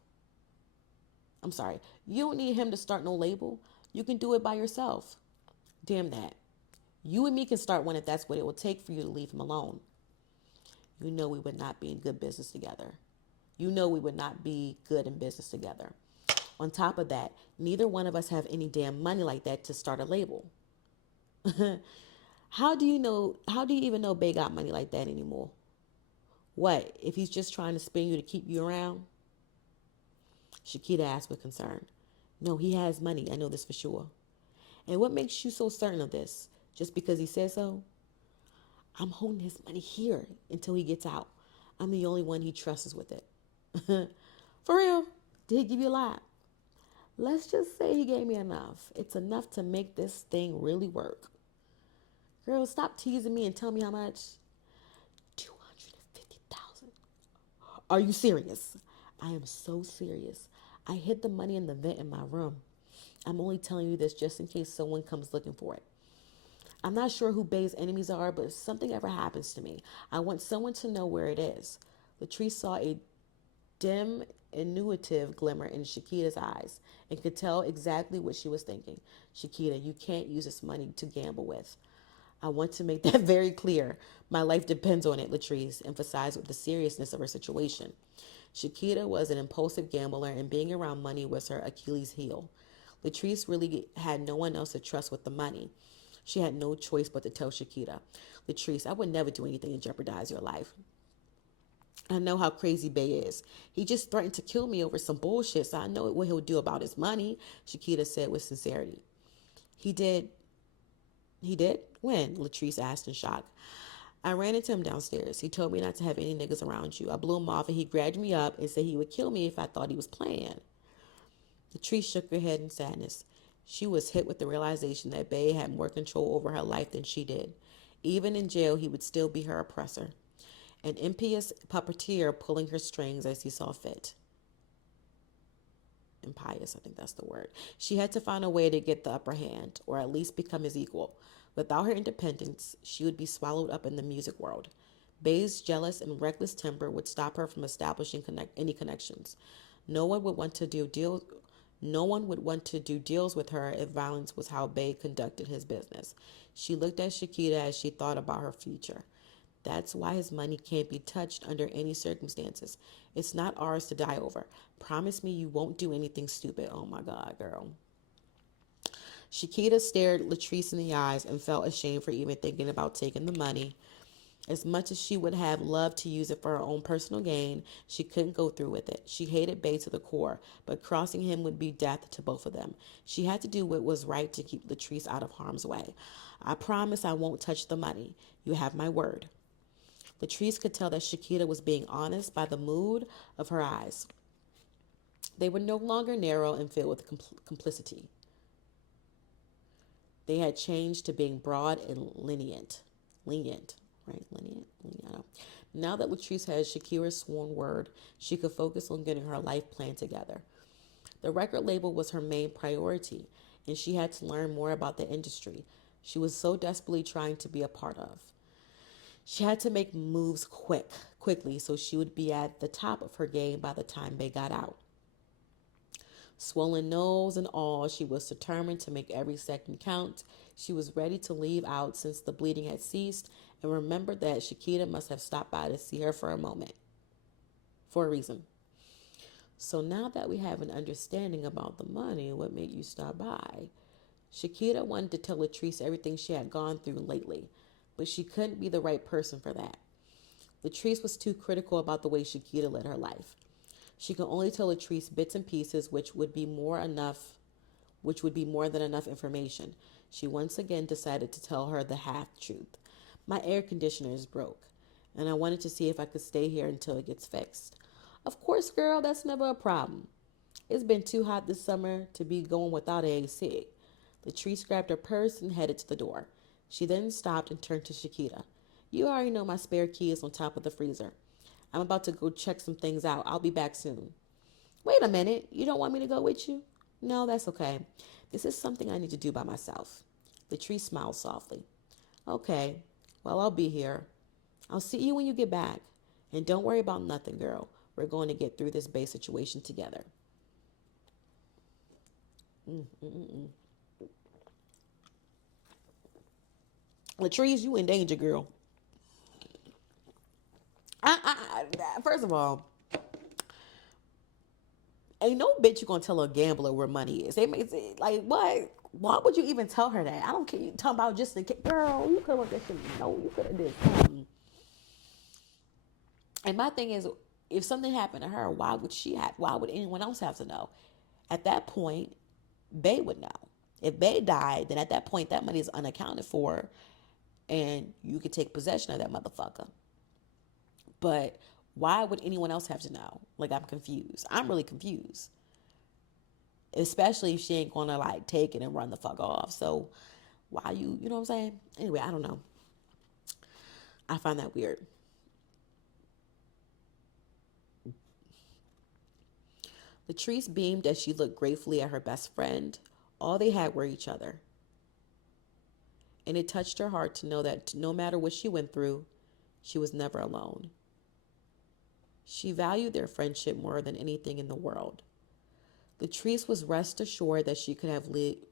I'm sorry. You don't need him to start no label. You can do it by yourself. Damn that. You and me can start one if that's what it will take for you to leave him alone. You know we would not be in good business together. You know we would not be good in business together. On top of that, neither one of us have any damn money like that to start a label. How do you even know Bay got money like that anymore? What, if he's just trying to spin you to keep you around? Shakita asked with concern. No, he has money. I know this for sure. And what makes you so certain of this? Just because he said so? I'm holding his money here until he gets out. I'm the only one he trusts with it. For real? Did he give you a lot? Let's just say he gave me enough. It's enough to make this thing really work. Girl, stop teasing me and tell me how much. 250,000. Are you serious? I am so serious. I hid the money in the vent in my room. I'm only telling you this just in case someone comes looking for it. I'm not sure who Bay's enemies are, but if something ever happens to me, I want someone to know where it is. Latrice saw a dim, intuitive glimmer in Shakita's eyes and could tell exactly what she was thinking. Shakita, you can't use this money to gamble with. I want to make that very clear. My life depends on it, Latrice emphasized with the seriousness of her situation. Shakita was an impulsive gambler, and being around money was her Achilles heel. Latrice really had no one else to trust with the money. She had no choice but to tell Shakita, Latrice, I would never do anything to jeopardize your life. I know how crazy Bay is. He just threatened to kill me over some bullshit, so I know what he'll do about his money, Shakita said with sincerity. He did. He did? When? Latrice asked in shock. I ran into him downstairs. He told me not to have any niggas around you. I blew him off and he grabbed me up and said he would kill me if I thought he was playing. Latrice shook her head in sadness. She was hit with the realization that Bay had more control over her life than she did. Even in jail, he would still be her oppressor, an impious puppeteer pulling her strings as he saw fit. Impious, I think that's the word. She had to find a way to get the upper hand, or at least become his equal. Without her independence, she would be swallowed up in the music world. Bay's jealous and reckless temper would stop her from establishing any connections. No one would want to do deals. No one would want to do deals with her if violence was how Bay conducted his business. She looked at Shakita as she thought about her future. That's why his money can't be touched under any circumstances. It's not ours to die over. Promise me you won't do anything stupid. Oh my God, girl. Shakita stared Latrice in the eyes and felt ashamed for even thinking about taking the money. As much as she would have loved to use it for her own personal gain, she couldn't go through with it. She hated Bay to the core, but crossing him would be death to both of them. She had to do what was right to keep Latrice out of harm's way. I promise I won't touch the money. You have my word. Latrice could tell that Shakita was being honest by the mood of her eyes. They were no longer narrow and filled with complicity. They had changed to being broad and lenient. Lenient, right? Lenient. Now that Latrice had Shakira's sworn word, she could focus on getting her life plan together. The record label was her main priority, and she had to learn more about the industry she was so desperately trying to be a part of. She had to make moves quickly, so she would be at the top of her game by the time they got out. Swollen nose and all, she was determined to make every second count. She was ready to leave out since the bleeding had ceased and remembered that Shakita must have stopped by to see her for a moment. For a reason. So now that we have an understanding about the money, what made you stop by? Shakita wanted to tell Latrice everything she had gone through lately, but she couldn't be the right person for that. Latrice was too critical about the way Shakita led her life. She could only tell Latrice bits and pieces, which would be more than enough information. She once again decided to tell her the half truth. My air conditioner is broke, and I wanted to see if I could stay here until it gets fixed. Of course, girl, that's never a problem. It's been too hot this summer to be going without AC. Latrice grabbed her purse and headed to the door. She then stopped and turned to Shakita. You already know my spare key is on top of the freezer. I'm about to go check some things out. I'll be back soon. Wait a minute. You don't want me to go with you? No, that's okay. This is something I need to do by myself. Latrice smiled softly. Okay. Well, I'll be here. I'll see you when you get back. And don't worry about nothing, girl. We're going to get through this Bay situation together. Mm-mm-mm. Latrice, you in danger, girl. First of all, ain't no bitch you gonna tell a gambler where money is. They make it like what? Why would you even tell her that? I don't care. You talking about just in case, girl. You could have that shit. No, you could have did something. And my thing is, if something happened to her, why would she have? Why would anyone else have to know? At that point, Bay would know. If Bay died, then at that point, that money is unaccounted for, and you could take possession of that motherfucker. But why would anyone else have to know? Like, I'm confused. I'm really confused. Especially if she ain't gonna like take it and run the fuck off. So why you know what I'm saying? Anyway, I don't know. I find that weird. Latrice beamed as she looked gratefully at her best friend. All they had were each other. And it touched her heart to know that no matter what she went through, she was never alone. She valued their friendship more than anything in the world. Latrice was rest assured that she could leave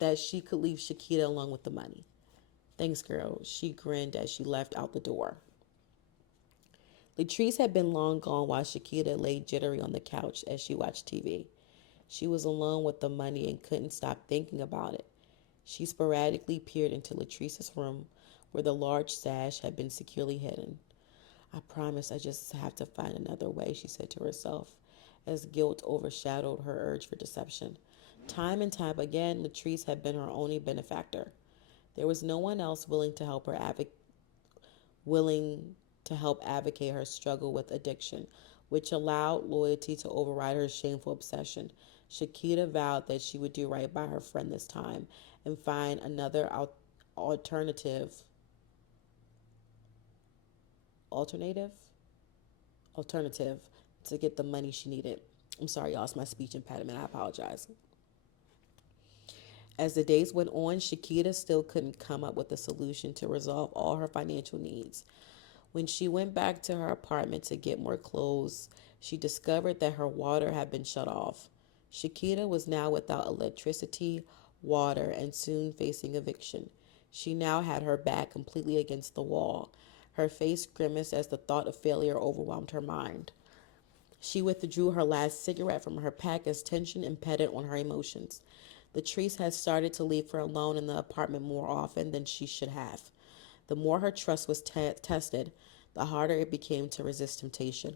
Shakita alone with the money. Thanks, girl. She grinned as she left out the door. Latrice had been long gone while Shakita lay jittery on the couch as she watched TV. She was alone with the money and couldn't stop thinking about it. She sporadically peered into Latrice's room where the large sash had been securely hidden. I promise I just have to find another way, she said to herself, as guilt overshadowed her urge for deception. Time and time again, Latrice had been her only benefactor. There was no one else willing to help advocate her struggle with addiction, which allowed loyalty to override her shameful obsession. Shakita vowed that she would do right by her friend this time and find another alternative alternative alternative to get the money she needed. I'm sorry, y'all, it's my speech impediment. I apologize. As the days went on, Shakita still couldn't come up with a solution to resolve all her financial needs. When she went back to her apartment to get more clothes, she discovered that her water had been shut off. Shakita was now without electricity, water, and soon facing eviction. She now had her back completely against the wall. Her face grimaced as the thought of failure overwhelmed her mind. She withdrew her last cigarette from her pack as tension impeded on her emotions. Latrice had started to leave her alone in the apartment more often than she should have. The more her trust was tested, the harder it became to resist temptation.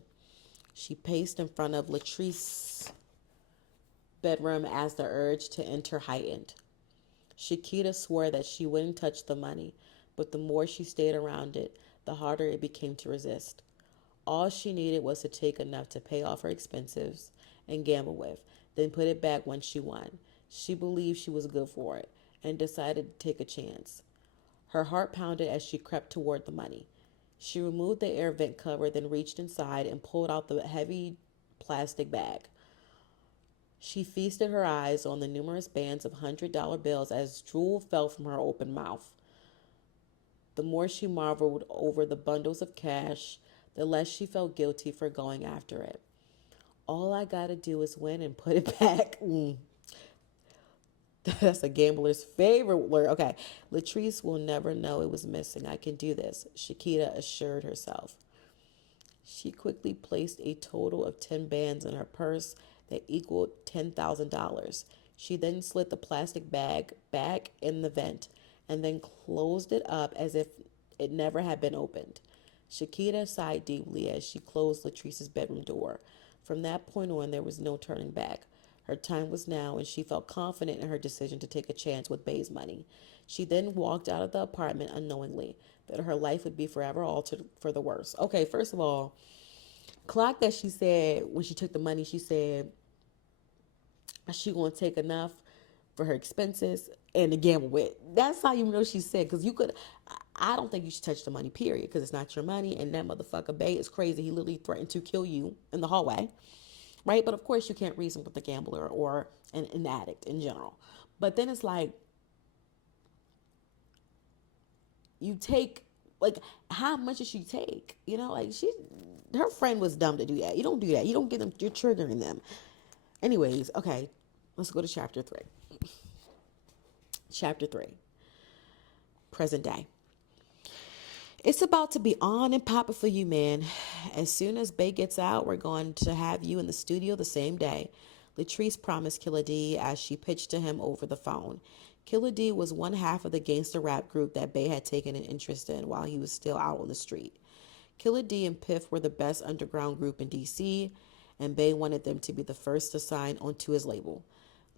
She paced in front of Latrice's bedroom as the urge to enter heightened. Shakita swore that she wouldn't touch the money, but the more she stayed around it, the harder it became to resist. All she needed was to take enough to pay off her expenses and gamble with, then put it back when she won. She believed she was good for it and decided to take a chance. Her heart pounded as she crept toward the money. She removed the air vent cover, then reached inside and pulled out the heavy plastic bag. She feasted her eyes on the numerous bands of $100 bills as drool fell from her open mouth. The more she marveled over the bundles of cash, the less she felt guilty for going after it. All I gotta do is win and put it back. That's a gambler's favorite word. Okay. Latrice will never know it was missing. I can do this, Shakita assured herself. She quickly placed a total of 10 bands in her purse that equaled $10,000. She then slid the plastic bag back in the vent and then closed it up as if it never had been opened. Shakita sighed deeply as she closed Latrice's bedroom door. From that point on, there was no turning back. Her time was now, and she felt confident in her decision to take a chance with Bay's money. She then walked out of the apartment unknowingly that her life would be forever altered for the worse. Okay, first of all, clock that she said when she took the money, she said she gonna take enough for her expenses and to gamble with. That's how you know she said, because you could. I don't think you should touch the money, period, because it's not your money. And that motherfucker Bay is crazy. He literally threatened to kill you in the hallway, right? But of course, you can't reason with a gambler or an addict in general. But then it's like you take, like, how much did she take? You know, like her friend was dumb to do that. You don't do that. You don't get them. You're triggering them. Anyways, okay, let's go to chapter 3. Chapter 3, present day. It's about to be on and popping for you, man. As soon as Bay gets out, we're going to have you in the studio the same day. Latrice promised Killer D as she pitched to him over the phone. Killer D was one half of the gangster rap group that Bay had taken an interest in while he was still out on the street. Killer D and Piff were the best underground group in DC, and Bay wanted them to be the first to sign onto his label.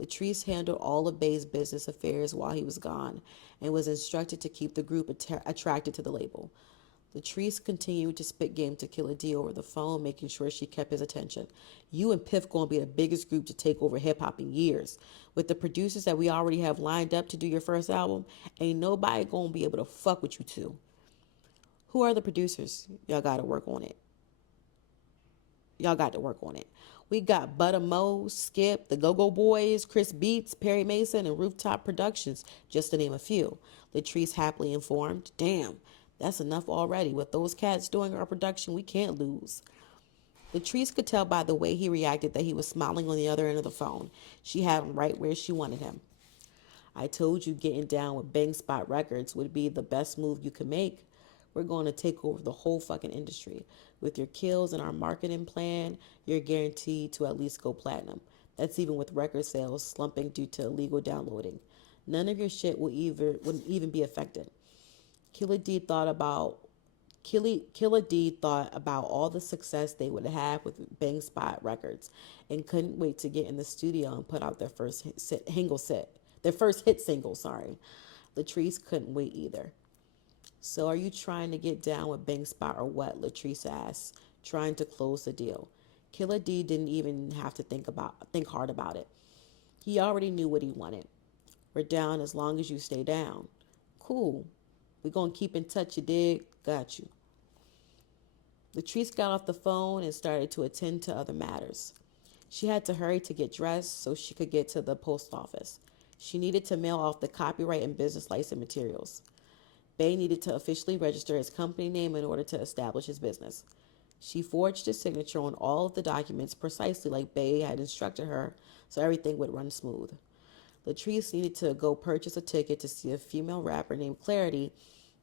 Latrice handled all of Bay's business affairs while he was gone and was instructed to keep the group attracted to the label. Latrice continued to spit game to Killer D over the phone, making sure she kept his attention. You and Piff gonna be the biggest group to take over hip hop in years. With the producers that we already have lined up to do your first album, ain't nobody gonna be able to fuck with you two. Who are the producers? Y'all gotta work on it. Y'all got to work on it. We got Butter Mo, Skip, the Go Go Boys, Chris Beats, Perry Mason, and Rooftop Productions, just to name a few. Latrice happily informed, damn, that's enough already. With those cats doing our production, we can't lose. Latrice could tell by the way he reacted that he was smiling on the other end of the phone. She had him right where she wanted him. I told you getting down with Bang Spot Records would be the best move you could make. We're going to take over the whole fucking industry. With your kills and our marketing plan, you're guaranteed to at least go platinum. That's even with record sales slumping due to illegal downloading. None of your shit wouldn't even be affected. Killer D thought about Killer D thought about all the success they would have with Bang Spot Records, and couldn't wait to get in the studio and put out their first hit single. Sorry, Latrice couldn't wait either. So are you trying to get down with Bang Spot or what? Latrice asked, trying to close the deal. Killer D didn't even have to think hard about it. He already knew what he wanted. We're down as long as you stay down. Cool. We're gonna keep in touch, you dig? Got you. Latrice got off the phone and started to attend to other matters. She had to hurry to get dressed so she could get to the post office. She needed to mail off the copyright and business license materials. Bay needed to officially register his company name in order to establish his business. She forged his signature on all of the documents precisely like Bay had instructed her so everything would run smooth. Latrice needed to go purchase a ticket to see a female rapper named Clarity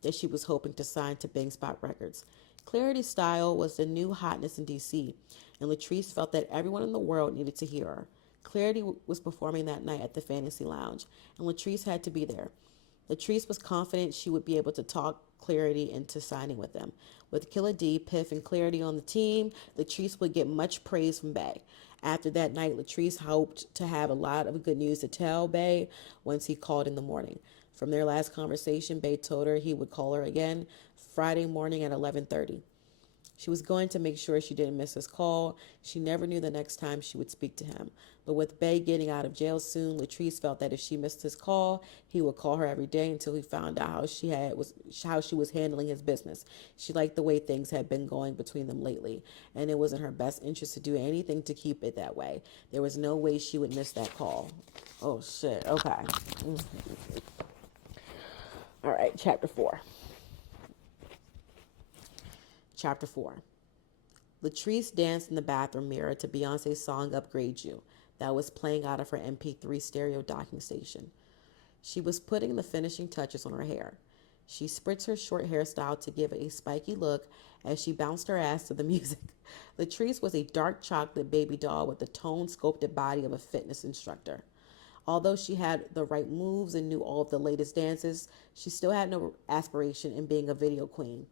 that she was hoping to sign to Bang Spot Records. Clarity's style was the new hotness in DC, and Latrice felt that everyone in the world needed to hear her. Clarity was performing that night at the Fantasy Lounge, and Latrice had to be there. Latrice was confident she would be able to talk Clarity into signing with them. With Killer D, Piff, and Clarity on the team, Latrice would get much praise from Bay. After that night, Latrice hoped to have a lot of good news to tell Bay once he called in the morning. From their last conversation, Bay told her he would call her again Friday morning at 11:30. She was going to make sure she didn't miss his call. She never knew the next time she would speak to him. But with Bay getting out of jail soon, Latrice felt that if she missed his call, he would call her every day until he found out how she was handling his business. She liked the way things had been going between them lately, and it was in her best interest to do anything to keep it that way. There was no way she would miss that call. Oh shit. Okay. All right, chapter 4. Chapter 4. Latrice danced in the bathroom mirror to Beyonce's song Upgrade You that was playing out of her MP3 stereo docking station. She was putting the finishing touches on her hair. She spritzed her short hairstyle to give it a spiky look as she bounced her ass to the music. Latrice was a dark chocolate baby doll with the toned, sculpted body of a fitness instructor. Although she had the right moves and knew all of the latest dances, she still had no aspiration in being a video queen.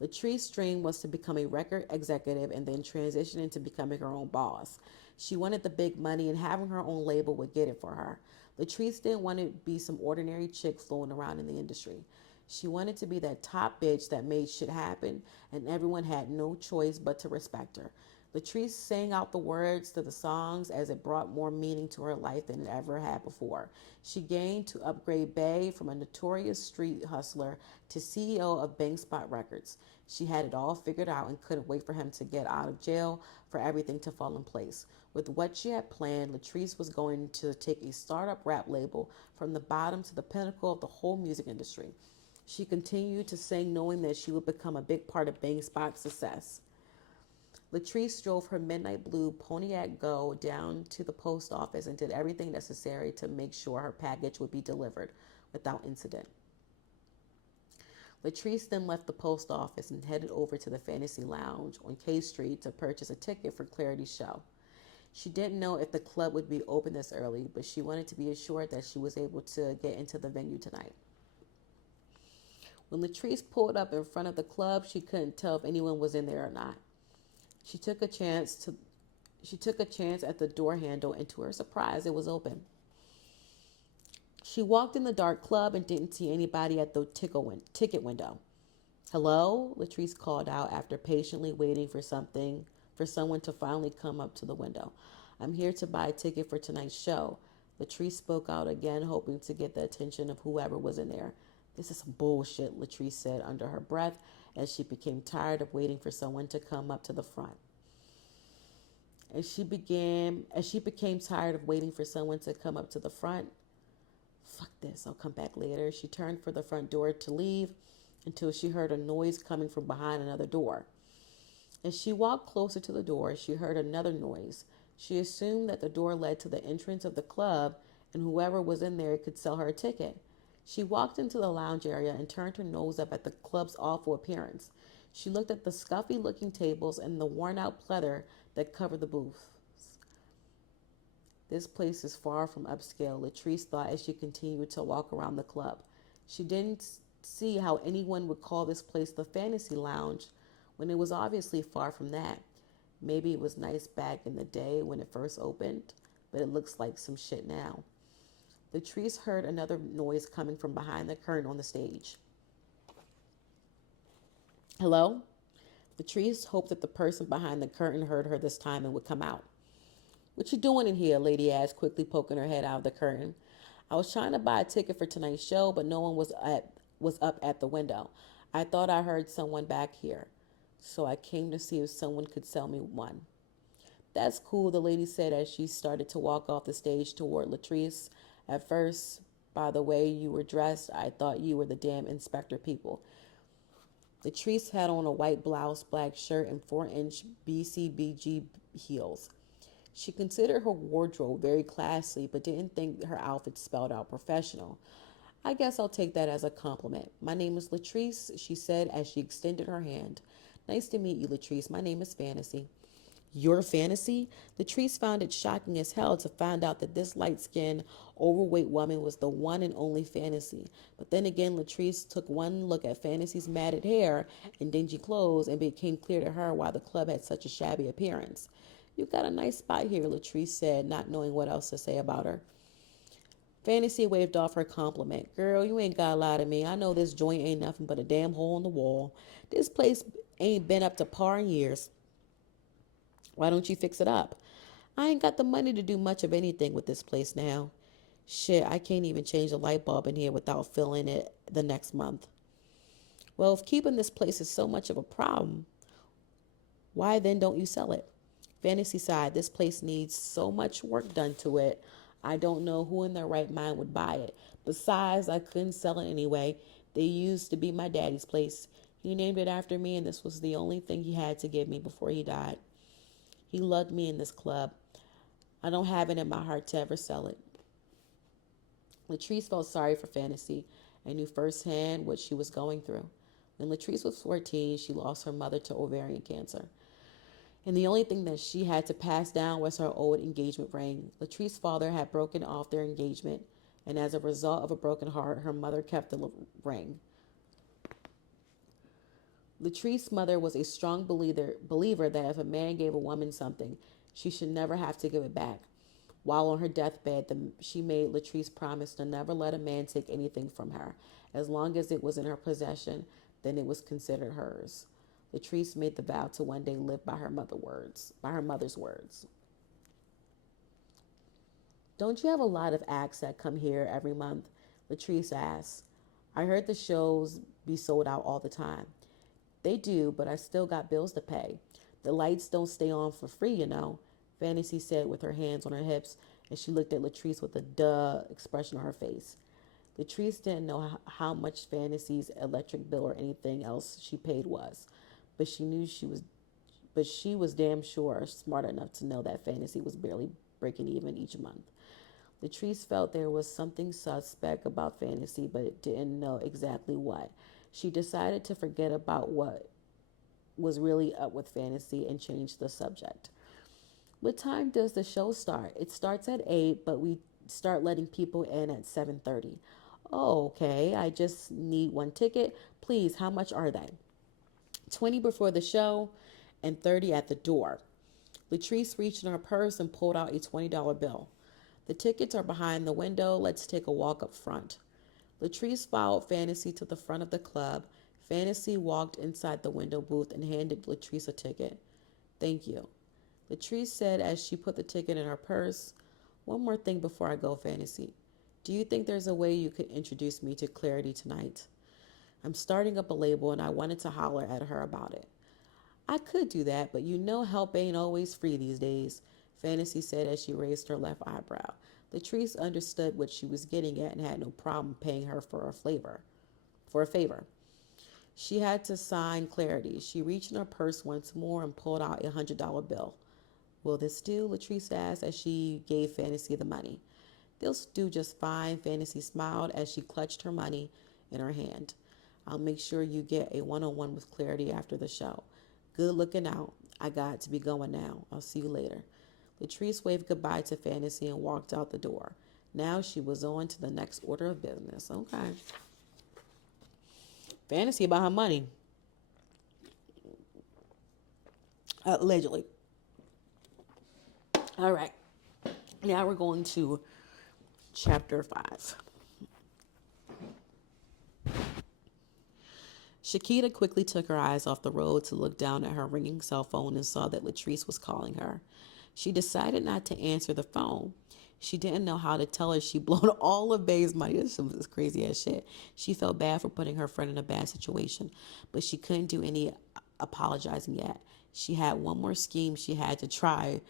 Latrice's dream was to become a record executive and then transition into becoming her own boss. She wanted the big money, and having her own label would get it for her. Latrice didn't want to be some ordinary chick floating around in the industry. She wanted to be that top bitch that made shit happen, and everyone had no choice but to respect her. Latrice sang out the words to the songs as it brought more meaning to her life than it ever had before. She gained to upgrade Bay from a notorious street hustler to CEO of Bang Spot Records. She had it all figured out and couldn't wait for him to get out of jail for everything to fall in place. With what she had planned, Latrice was going to take a startup rap label from the bottom to the pinnacle of the whole music industry. She continued to sing knowing that she would become a big part of Bang Spot's success. Latrice drove her midnight blue Pontiac Go down to the post office and did everything necessary to make sure her package would be delivered without incident. Latrice then left the post office and headed over to the Fantasy Lounge on K Street to purchase a ticket for Clarity's show. She didn't know if the club would be open this early, but she wanted to be assured that she was able to get into the venue tonight. When Latrice pulled up in front of the club, she couldn't tell if anyone was in there or not. She took a chance to she took a chance at the door handle, and to her surprise, it was open. She walked in the dark club and didn't see anybody at the ticket window. "Hello?" Latrice called out after patiently waiting for someone to finally come up to the window. "I'm here to buy a ticket for tonight's show." Latrice spoke out again, hoping to get the attention of whoever was in there. "This is some bullshit," Latrice said under her breath as she became tired of waiting for someone to come up to the front. As she became tired of waiting for someone to come up to the front, "Fuck this, I'll come back later." She turned for the front door to leave until she heard a noise coming from behind another door. As she walked closer to the door, she heard another noise. She assumed that the door led to the entrance of the club and whoever was in there could sell her a ticket. She walked into the lounge area and turned her nose up at the club's awful appearance. She looked at the scuffy looking tables and the worn out pleather that covered the booths. This place is far from upscale, Latrice thought as she continued to walk around the club. She didn't see how anyone would call this place the Fantasy Lounge when it was obviously far from that. Maybe it was nice back in the day when it first opened, but it looks like some shit now. Latrice heard another noise coming from behind the curtain on the stage. "Hello?" Latrice hoped that the person behind the curtain heard her this time and would come out. "What you doing in here?" a lady asked, quickly poking her head out of the curtain. "I was trying to buy a ticket for tonight's show, but no one was up at the window. I thought I heard someone back here, so I came to see if someone could sell me one." "That's cool," the lady said as she started to walk off the stage toward Latrice. "At first, by the way you were dressed, I thought you were the damn Inspector people." Latrice had on a white blouse, black shirt, and 4-inch BCBG heels. She considered her wardrobe very classy, but didn't think her outfit spelled out professional. "I guess I'll take that as a compliment. My name is Latrice," she said as she extended her hand. "Nice to meet you, Latrice. My name is Fantasy." "Your Fantasy?" Latrice found it shocking as hell to find out that this light-skinned, overweight woman was the one and only Fantasy. But then again, Latrice took one look at Fantasy's matted hair and dingy clothes and it became clear to her why the club had such a shabby appearance. "You got a nice spot here," Latrice said, not knowing what else to say about her. Fantasy waved off her compliment. "Girl, you ain't got to lie to me. I know this joint ain't nothing but a damn hole in the wall. This place ain't been up to par in years. Why don't you fix it up?" "I ain't got the money to do much of anything with this place now. Shit, I can't even change the light bulb in here without filling it the next month." "Well, if keeping this place is so much of a problem, why then don't you sell it?" Fantasy sighed. "This place needs so much work done to it. I don't know who in their right mind would buy it. Besides, I couldn't sell it anyway. They used to be my daddy's place. He named it after me, and this was the only thing he had to give me before he died. He loved me in this club. I don't have it in my heart to ever sell it." Latrice felt sorry for Fantasy and knew firsthand what she was going through. When Latrice was 14, she lost her mother to ovarian cancer. And the only thing that she had to pass down was her old engagement ring. Latrice's father had broken off their engagement, and as a result of a broken heart, her mother kept the ring. Latrice's mother was a strong believer that if a man gave a woman something, she should never have to give it back. While on her deathbed, she made Latrice promise to never let a man take anything from her. As long as it was in her possession, then it was considered hers. Latrice made the vow to one day live by her mother's words. "Don't you have a lot of acts that come here every month?" Latrice asked. "I heard the shows be sold out all the time." "They do, but I still got bills to pay. The lights don't stay on for free, you know," Fantasy said with her hands on her hips as she looked at Latrice with a duh expression on her face. Latrice didn't know how much Fantasy's electric bill or anything else she paid was, but she was damn sure smart enough to know that Fantasy was barely breaking even each month. Latrice felt there was something suspect about Fantasy, but didn't know exactly what. She decided to forget about what was really up with Fantasy and change the subject. What time does the show start? It starts at 8, but we start letting people in at 7:30. Oh, okay. I just need one ticket. Please, how much are they? 20 before the show and 30 at the door. Latrice reached in her purse and pulled out a $20 bill. The tickets are behind the window. Let's take a walk up front. Latrice followed Fantasy to the front of the club. Fantasy walked inside the window booth and handed Latrice a ticket. Thank you. Latrice said as she put the ticket in her purse. One more thing before I go, Fantasy. Do you think there's a way you could introduce me to Clarity tonight? I'm starting up a label and I wanted to holler at her about it. I could do that, but you know help ain't always free these days, Fantasy said as she raised her left eyebrow. Latrice understood what she was getting at and had no problem paying her for a favor. She had to sign Clarity. She reached in her purse once more and pulled out $100 bill. Will this do? Latrice asked as she gave Fantasy the money. This'll do just fine, Fantasy smiled as she clutched her money in her hand. I'll make sure you get a one-on-one with Clarity after the show. Good looking out. I got to be going now. I'll see you later. Latrice waved goodbye to Fantasy and walked out the door. Now she was on to the next order of business. Okay. Fantasy about her money. Allegedly. All right. Now we're going to chapter 5. Shakita quickly took her eyes off the road to look down at her ringing cell phone and saw that Latrice was calling her. She decided not to answer the phone. She didn't know how to tell her she'd blown all of Bay's money. This was crazy ass shit. She felt bad for putting her friend in a bad situation, but she couldn't do any apologizing yet. She had one more scheme she had to try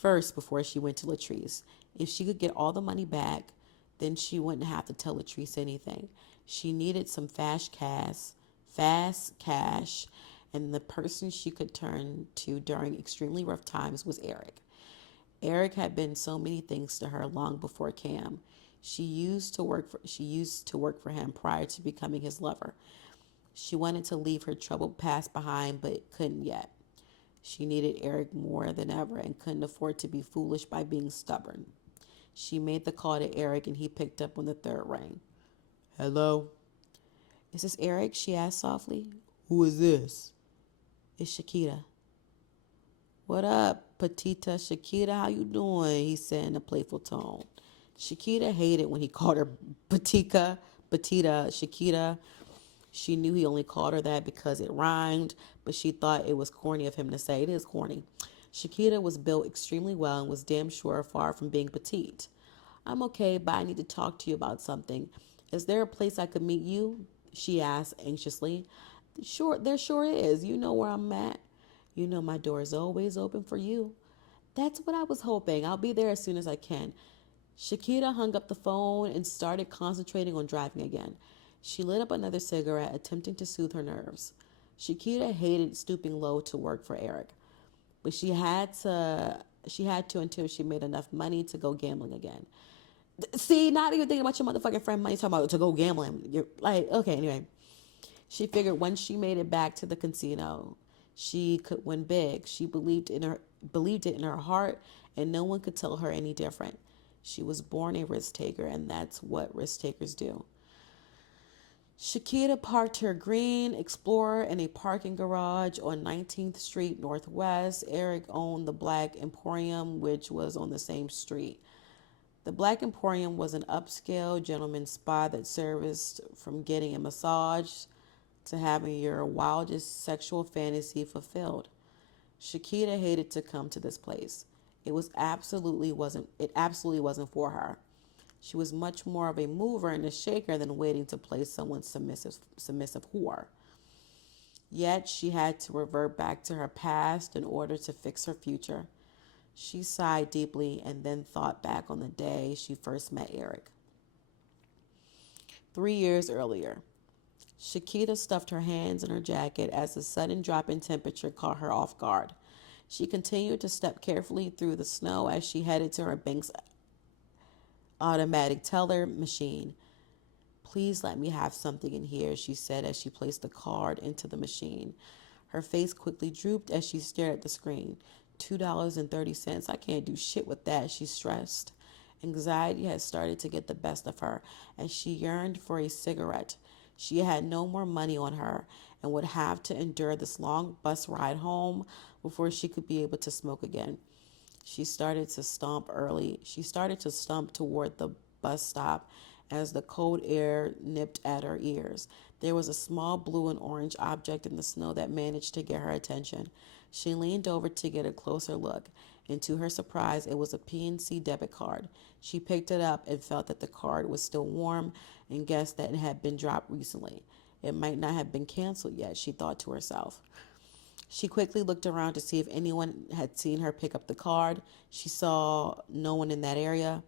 first before she went to Latrice. If she could get all the money back, then she wouldn't have to tell Latrice anything. She needed some fast cash, and the person she could turn to during extremely rough times was Eric. Eric had been so many things to her long before Cam. She used to work for him prior to becoming his lover. She wanted to leave her troubled past behind, but couldn't yet. She needed Eric more than ever and couldn't afford to be foolish by being stubborn. She made the call to Eric and he picked up when the third rang. Hello? Is this Eric? She asked softly. Who is this? It's Shakita. What up, Petita Shakita? How you doing? He said in a playful tone. Shakita hated when he called her Petita Shakita. She knew he only called her that because it rhymed, but she thought it was corny of him to say. It is corny. Shakita was built extremely well and was damn sure far from being petite. I'm okay, but I need to talk to you about something. Is there a place I could meet you? She asked anxiously. Sure, there sure is. You know where I'm at. You know my door is always open for you. That's what I was hoping. I'll be there as soon as I can. Shakita hung up the phone and started concentrating on driving again. She lit up another cigarette, attempting to soothe her nerves. Shakita hated stooping low to work for Eric, but she had to until she made enough money to go gambling again. See, not even thinking about your motherfucking friend money, talking about to go gambling. You're like, okay, anyway. She figured once she made it back to the casino, she could win big. She believed it in her heart, and no one could tell her any different. She was born a risk taker, and that's what risk takers do. Shakita parked her green Explorer in a parking garage on 19th Street Northwest. Eric owned the Black Emporium, which was on the same street. The Black Emporium was an upscale gentleman's spa that serviced from getting a massage to having your wildest sexual fantasy fulfilled. Shakita hated to come to this place. It absolutely wasn't for her. She was much more of a mover and a shaker than waiting to play someone's submissive whore. Yet she had to revert back to her past in order to fix her future. She sighed deeply and then thought back on the day she first met Eric. 3 years earlier, Shakita stuffed her hands in her jacket as the sudden drop in temperature caught her off guard. She continued to step carefully through the snow as she headed to her bank's automatic teller machine. Please let me have something in here, she said as she placed the card into the machine. Her face quickly drooped as she stared at the screen. $2.30. I can't do shit with that, she stressed. Anxiety had started to get the best of her, and she yearned for a cigarette. She had no more money on her and would have to endure this long bus ride home before she could be able to smoke again. She started to stump toward the bus stop as the cold air nipped at her ears. There was a small blue and orange object in the snow that managed to get her attention. She leaned over to get a closer look, and to her surprise, it was a PNC debit card. She picked it up and felt that the card was still warm and guessed that it had been dropped recently. It might not have been canceled yet, she thought to herself. She quickly looked around to see if anyone had seen her pick up the card. She saw no one in that area,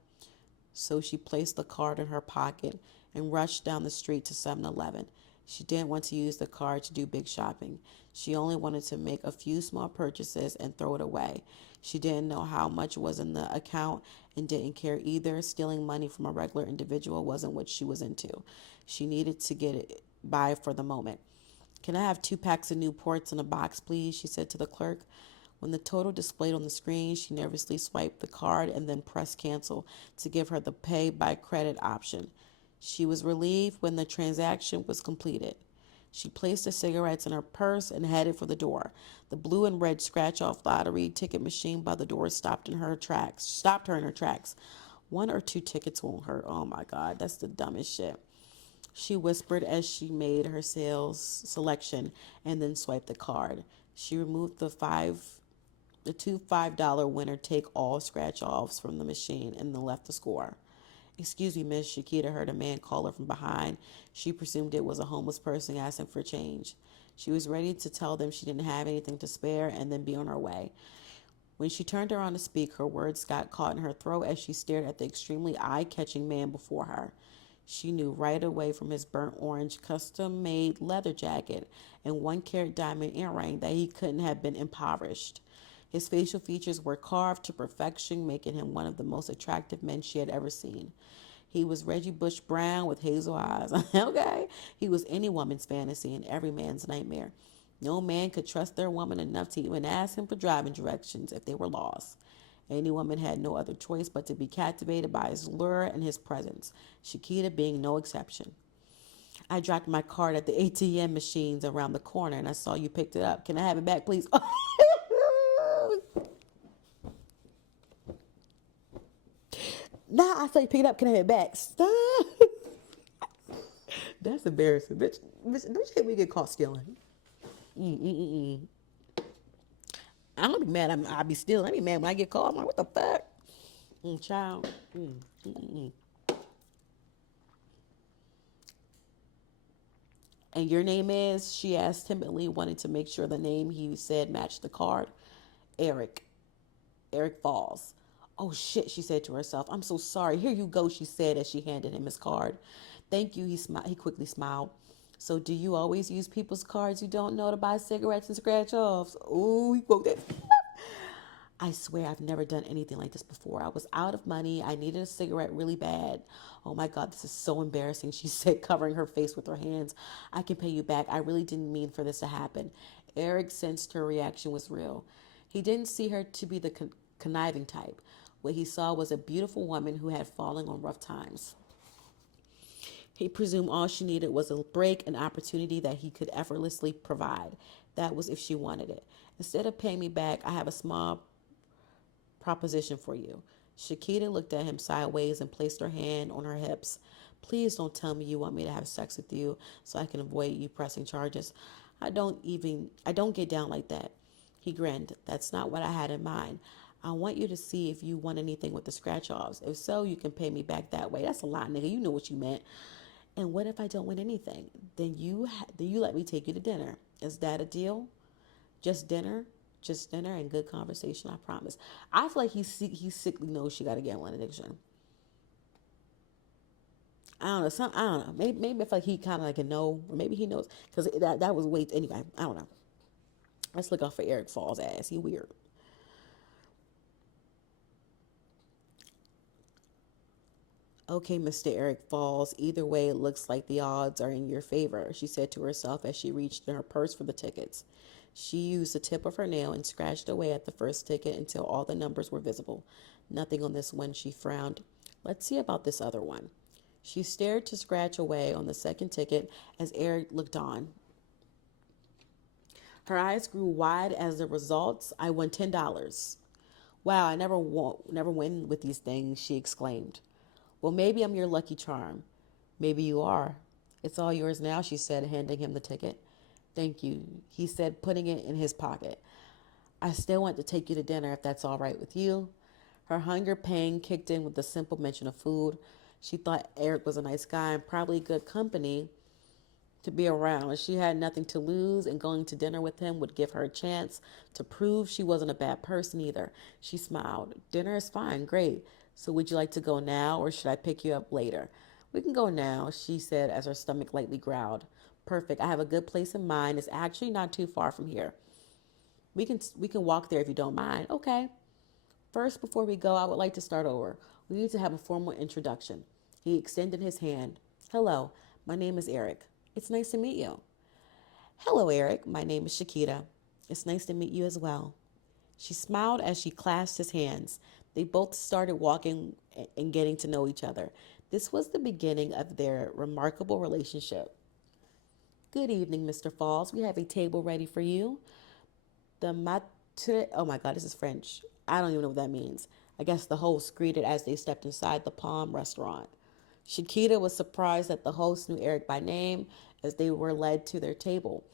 so she placed the card in her pocket and rushed down the street to 7-Eleven. She didn't want to use the card to do big shopping. She only wanted to make a few small purchases and throw it away. She didn't know how much was in the account and didn't care either. Stealing money from a regular individual wasn't what she was into. She needed to get it by for the moment. Can I have 2 packs of Newports in a box, please? She said to the clerk. When the total displayed on the screen, she nervously swiped the card and then pressed cancel to give her the pay by credit option. She was relieved when the transaction was completed. She placed the cigarettes in her purse and headed for the door. The blue and red scratch-off lottery ticket machine by the door stopped her in her tracks. 1 or 2 tickets won't hurt. Oh my God, that's the dumbest shit. She whispered as she made her sales selection and then swiped the card. She removed the two $5 winner take all scratch offs from the machine and then left the score. Excuse me, Miss, Shakita heard a man call her from behind. She presumed it was a homeless person asking for change. She was ready to tell them she didn't have anything to spare and then be on her way. When she turned around to speak, her words got caught in her throat as she stared at the extremely eye-catching man before her. She knew right away from his burnt orange custom-made leather jacket and 1 carat diamond earring that he couldn't have been impoverished. His facial features were carved to perfection, making him one of the most attractive men she had ever seen. He was Reggie Bush Brown with hazel eyes. Okay? He was any woman's fantasy and every man's nightmare. No man could trust their woman enough to even ask him for driving directions if they were lost. Any woman had no other choice but to be captivated by his lure and his presence, Shakita being no exception. I dropped my card at the ATM machines around the corner and I saw you picked it up. Can I have it back, please? Nah, I saw you pick it up. Can I have it back? Stop. That's embarrassing. Bitch, don't you hate when you get caught stealing? Mm-mm-mm. I don't be mad. I be stealing. I be mad when I get caught. I'm like, what the fuck? Child. Mm-mm-mm. And your name is? She asked timidly, wanting to make sure the name he said matched the card. Eric. Eric Falls. Oh shit, she said to herself. I'm so sorry. Here you go, she said as she handed him his card. Thank you, he quickly smiled. So do you always use people's cards you don't know to buy cigarettes and scratch offs? Ooh, he quote that. I swear I've never done anything like this before. I was out of money. I needed a cigarette really bad. Oh my God, this is so embarrassing, she said, covering her face with her hands. I can pay you back. I really didn't mean for this to happen. Eric sensed her reaction was real. He didn't see her to be the conniving type. What he saw was a beautiful woman who had fallen on rough times. He presumed all she needed was a break, an opportunity that he could effortlessly provide. That was if she wanted it. Instead of paying me back, I have a small proposition for you. Shakita looked at him sideways and placed her hand on her hips. Please don't tell me you want me to have sex with you so I can avoid you pressing charges. I don't get down like that. He grinned. That's not what I had in mind. I want you to see if you want anything with the scratch offs. If so, you can pay me back that way. That's a lot, nigga. You know what you meant. And what if I don't win anything? Then you let me take you to dinner. Is that a deal? Just dinner? Just dinner and good conversation, I promise. I feel like he sickly knows she got a gambling addiction. I don't know. I don't know. Maybe I feel like he kind of like a know, or maybe he knows because that was way anyway. I don't know. Let's look out for Eric Falls' ass. He weird. Okay, Mr. Eric Falls, either way, it looks like the odds are in your favor, she said to herself as she reached in her purse for the tickets. She used the tip of her nail and scratched away at the first ticket until all the numbers were visible. Nothing on this one, she frowned. Let's see about this other one. She stared to scratch away on the second ticket as Eric looked on. Her eyes grew wide as the results. I won $10. Wow, I never win with these things, she exclaimed. Well, maybe I'm your lucky charm. Maybe you are. It's all yours now, she said, handing him the ticket. Thank you, he said, putting it in his pocket. I still want to take you to dinner if that's all right with you. Her hunger pang kicked in with the simple mention of food. She thought Eric was a nice guy and probably good company to be around. She had nothing to lose, and going to dinner with him would give her a chance to prove she wasn't a bad person either. She smiled. Dinner is fine, great. So would you like to go now, or should I pick you up later? We can go now, she said as her stomach lightly growled. Perfect. I have a good place in mind. It's actually not too far from here. We can walk there if you don't mind. Okay. First, before we go, I would like to start over. We need to have a formal introduction. He extended his hand. Hello, my name is Eric. It's nice to meet you. Hello, Eric. My name is Shakita. It's nice to meet you as well. She smiled as she clasped his hands. They both started walking and getting to know each other. This was the beginning of their remarkable relationship. Good evening, Mr. Falls. We have a table ready for you. The matre, oh my God, this is French. I don't even know what that means. I guess the host greeted as they stepped inside the Palm restaurant. Shakita was surprised that the host knew Eric by name as they were led to their table.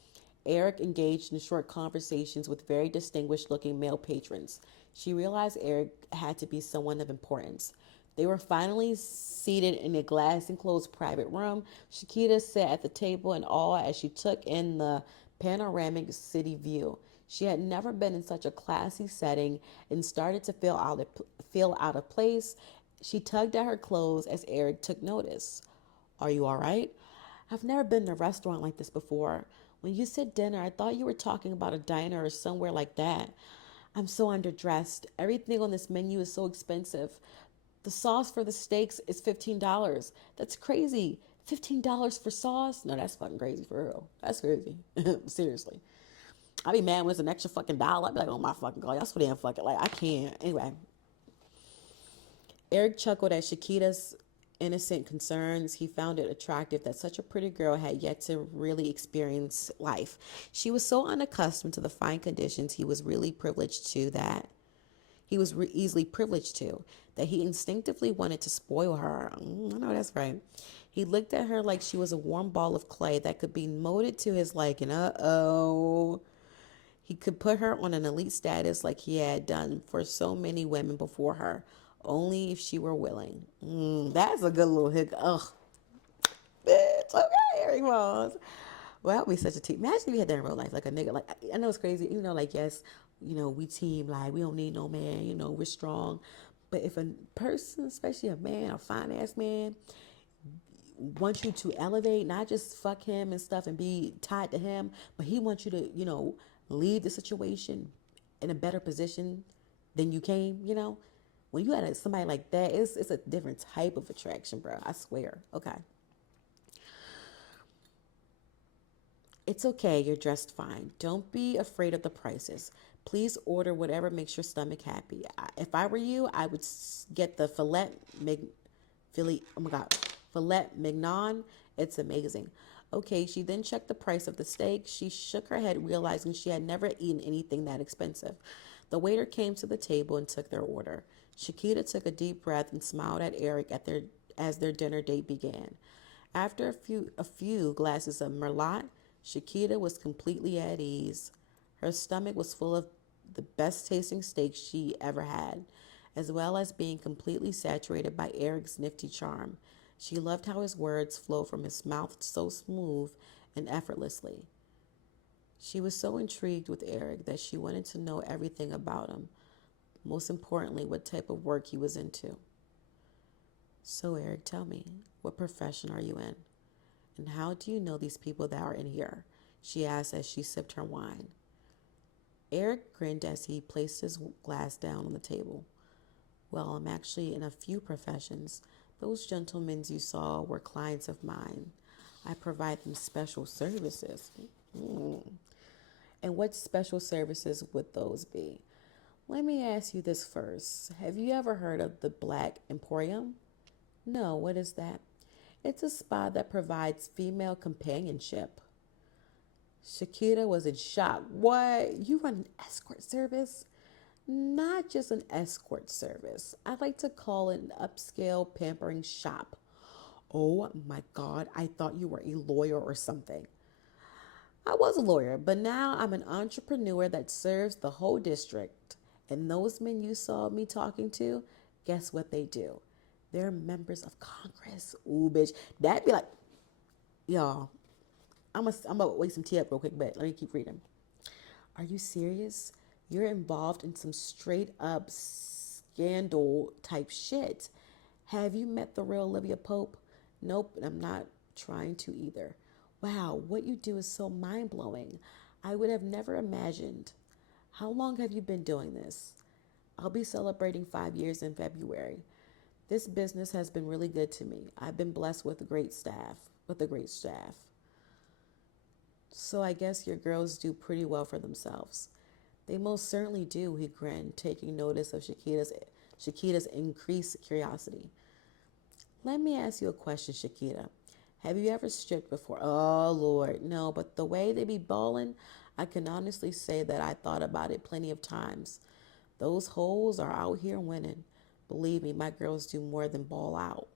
Eric engaged in short conversations with very distinguished looking male patrons. She realized Eric had to be someone of importance. They were finally seated in a glass enclosed private room. Shakita sat at the table in awe as she took in the panoramic city view. She had never been in such a classy setting and started to feel out of place. She tugged at her clothes as Eric took notice. Are you all right? I've never been in a restaurant like this before. When you said dinner, I thought you were talking about a diner or somewhere like that. I'm so underdressed. Everything on this menu is so expensive. The sauce for the steaks is $15. That's crazy. $15 for sauce? No, that's fucking crazy for real. That's crazy. Seriously. I'd be mad when it's an extra fucking dollar. I'd be like, oh my fucking God, y'all so damn fucking, like, I can't. Anyway, Eric chuckled at Shakita's innocent concerns. He found it attractive that such a pretty girl had yet to really experience life. She was so unaccustomed to the fine conditions he was easily privileged to that he instinctively wanted to spoil her. I know that's right. He looked at her like she was a warm ball of clay that could be molded to his liking. He could put her on an elite status like he had done for so many women before her, only if she were willing. That's a good little hick. Ugh, bitch. Okay, Eric Moss. Well, that would be such a team. Imagine if you had that in real life, like a nigga. Like I know it's crazy, like yes, we team. Like we don't need no man. We're strong. But if a person, especially a man, a fine ass man, wants you to elevate, not just fuck him and stuff and be tied to him, but he wants you to, leave the situation in a better position than you came, When you had somebody like that, it's a different type of attraction, bro. I swear. Okay. It's okay. You're dressed fine. Don't be afraid of the prices. Please order whatever makes your stomach happy. If I were you, I would get the oh my God, filet mignon. It's amazing. Okay, she then checked the price of the steak. She shook her head, realizing she had never eaten anything that expensive. The waiter came to the table and took their order. Shakita took a deep breath and smiled at Eric as their dinner date began. After a few glasses of Merlot, Shakita was completely at ease. Her stomach was full of the best tasting steak she ever had, as well as being completely saturated by Eric's nifty charm. She loved how his words flowed from his mouth so smooth and effortlessly. She was so intrigued with Eric that she wanted to know everything about him, most importantly, what type of work he was into. So, Eric, tell me, what profession are you in? And how do you know these people that are in here? She asked as she sipped her wine. Eric grinned as he placed his glass down on the table. Well, I'm actually in a few professions, Those gentlemen you saw were clients of mine. I provide them special services. Mm. And what special services would those be? Let me ask you this first. Have you ever heard of the Black Emporium? No, what is that? It's a spa that provides female companionship. Shakira was in shock. What? You run an escort service? Not just an escort service. I like to call it an upscale pampering shop. Oh my God, I thought you were a lawyer or something. I was a lawyer, but now I'm an entrepreneur that serves the whole district. And those men you saw me talking to, guess what they do? They're members of Congress. Ooh, bitch. That'd be like, y'all, I'm gonna wake some tea up real quick, but let me keep reading. Are you serious? You're involved in some straight up scandal type shit. Have you met the real Olivia Pope? Nope, I'm not trying to either. Wow, what you do is so mind blowing. I would have never imagined. How long have you been doing this? I'll be celebrating 5 years in February. This business has been really good to me. I've been blessed with a great staff. So I guess your girls do pretty well for themselves. They most certainly do, he grinned, taking notice of Shakita's increased curiosity. Let me ask you a question, Shakita. Have you ever stripped before? Oh, Lord, no, but the way they be ballin', I can honestly say that I thought about it plenty of times. Those hoes are out here winning. Believe me, my girls do more than ball out.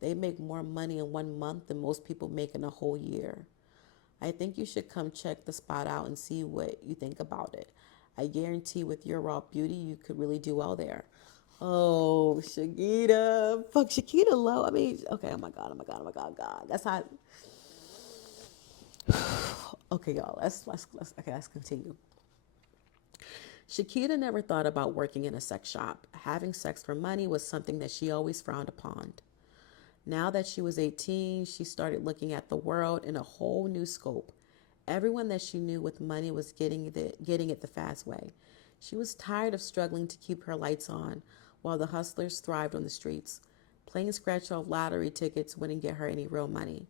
They make more money in 1 month than most people make in a whole year. I think you should come check the spot out and see what you think about it. I guarantee with your raw beauty, you could really do well there. Oh, Shakita. Fuck, Shakita low. I mean, okay, God. That's how. Okay, y'all, let's continue. Shakita never thought about working in a sex shop. Having sex for money was something that she always frowned upon. Now that she was 18, she started looking at the world in a whole new scope. Everyone that she knew with money was getting it the fast way. She was tired of struggling to keep her lights on while the hustlers thrived on the streets. Playing scratch off lottery tickets wouldn't get her any real money,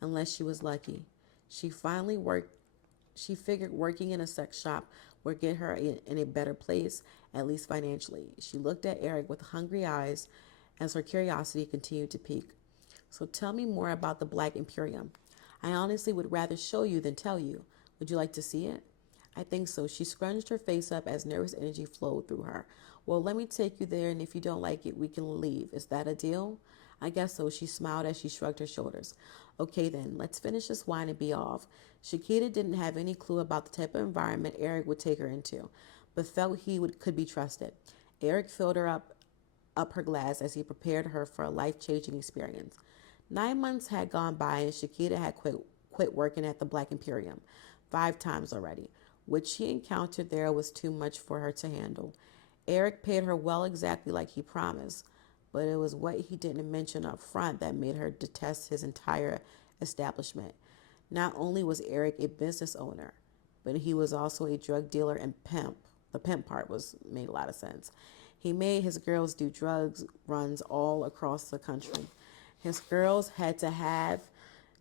unless she was lucky. She finally worked She figured working in a sex shop would get her in a better place, at least financially. She looked at Eric with hungry eyes as her curiosity continued to pique. So tell me more about the Black Imperium. I honestly would rather show you than tell you. Would you like to see it? I think so. She scrunched her face up as nervous energy flowed through her. Well, let me take you there, and if you don't like it, we can leave. Is that a deal? I guess so. She smiled as she shrugged her shoulders. Okay, then, let's finish this wine and be off. Shakita didn't have any clue about the type of environment Eric would take her into, but felt could be trusted. Eric filled her up her glass as he prepared her for a life-changing experience. 9 months had gone by and Shakita had quit working at the Black Imperium 5 times already. What she encountered there was too much for her to handle. Eric paid her well exactly like he promised, but it was what he didn't mention up front that made her detest his entire establishment. Not only was Eric a business owner, but he was also a drug dealer and pimp. The pimp part was made a lot of sense. He made his girls do drugs runs all across the country. His girls had to have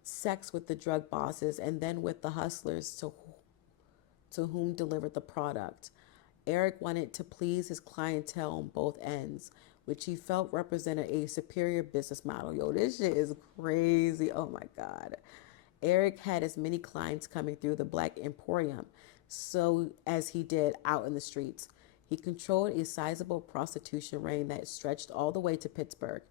sex with the drug bosses and then with the hustlers to whom delivered the product. Eric wanted to please his clientele on both ends, which he felt represented a superior business model. Yo, this shit is crazy. Oh my God. Eric had as many clients coming through the Black Emporium so as he did out in the streets. He controlled a sizable prostitution ring that stretched all the way to Pittsburgh.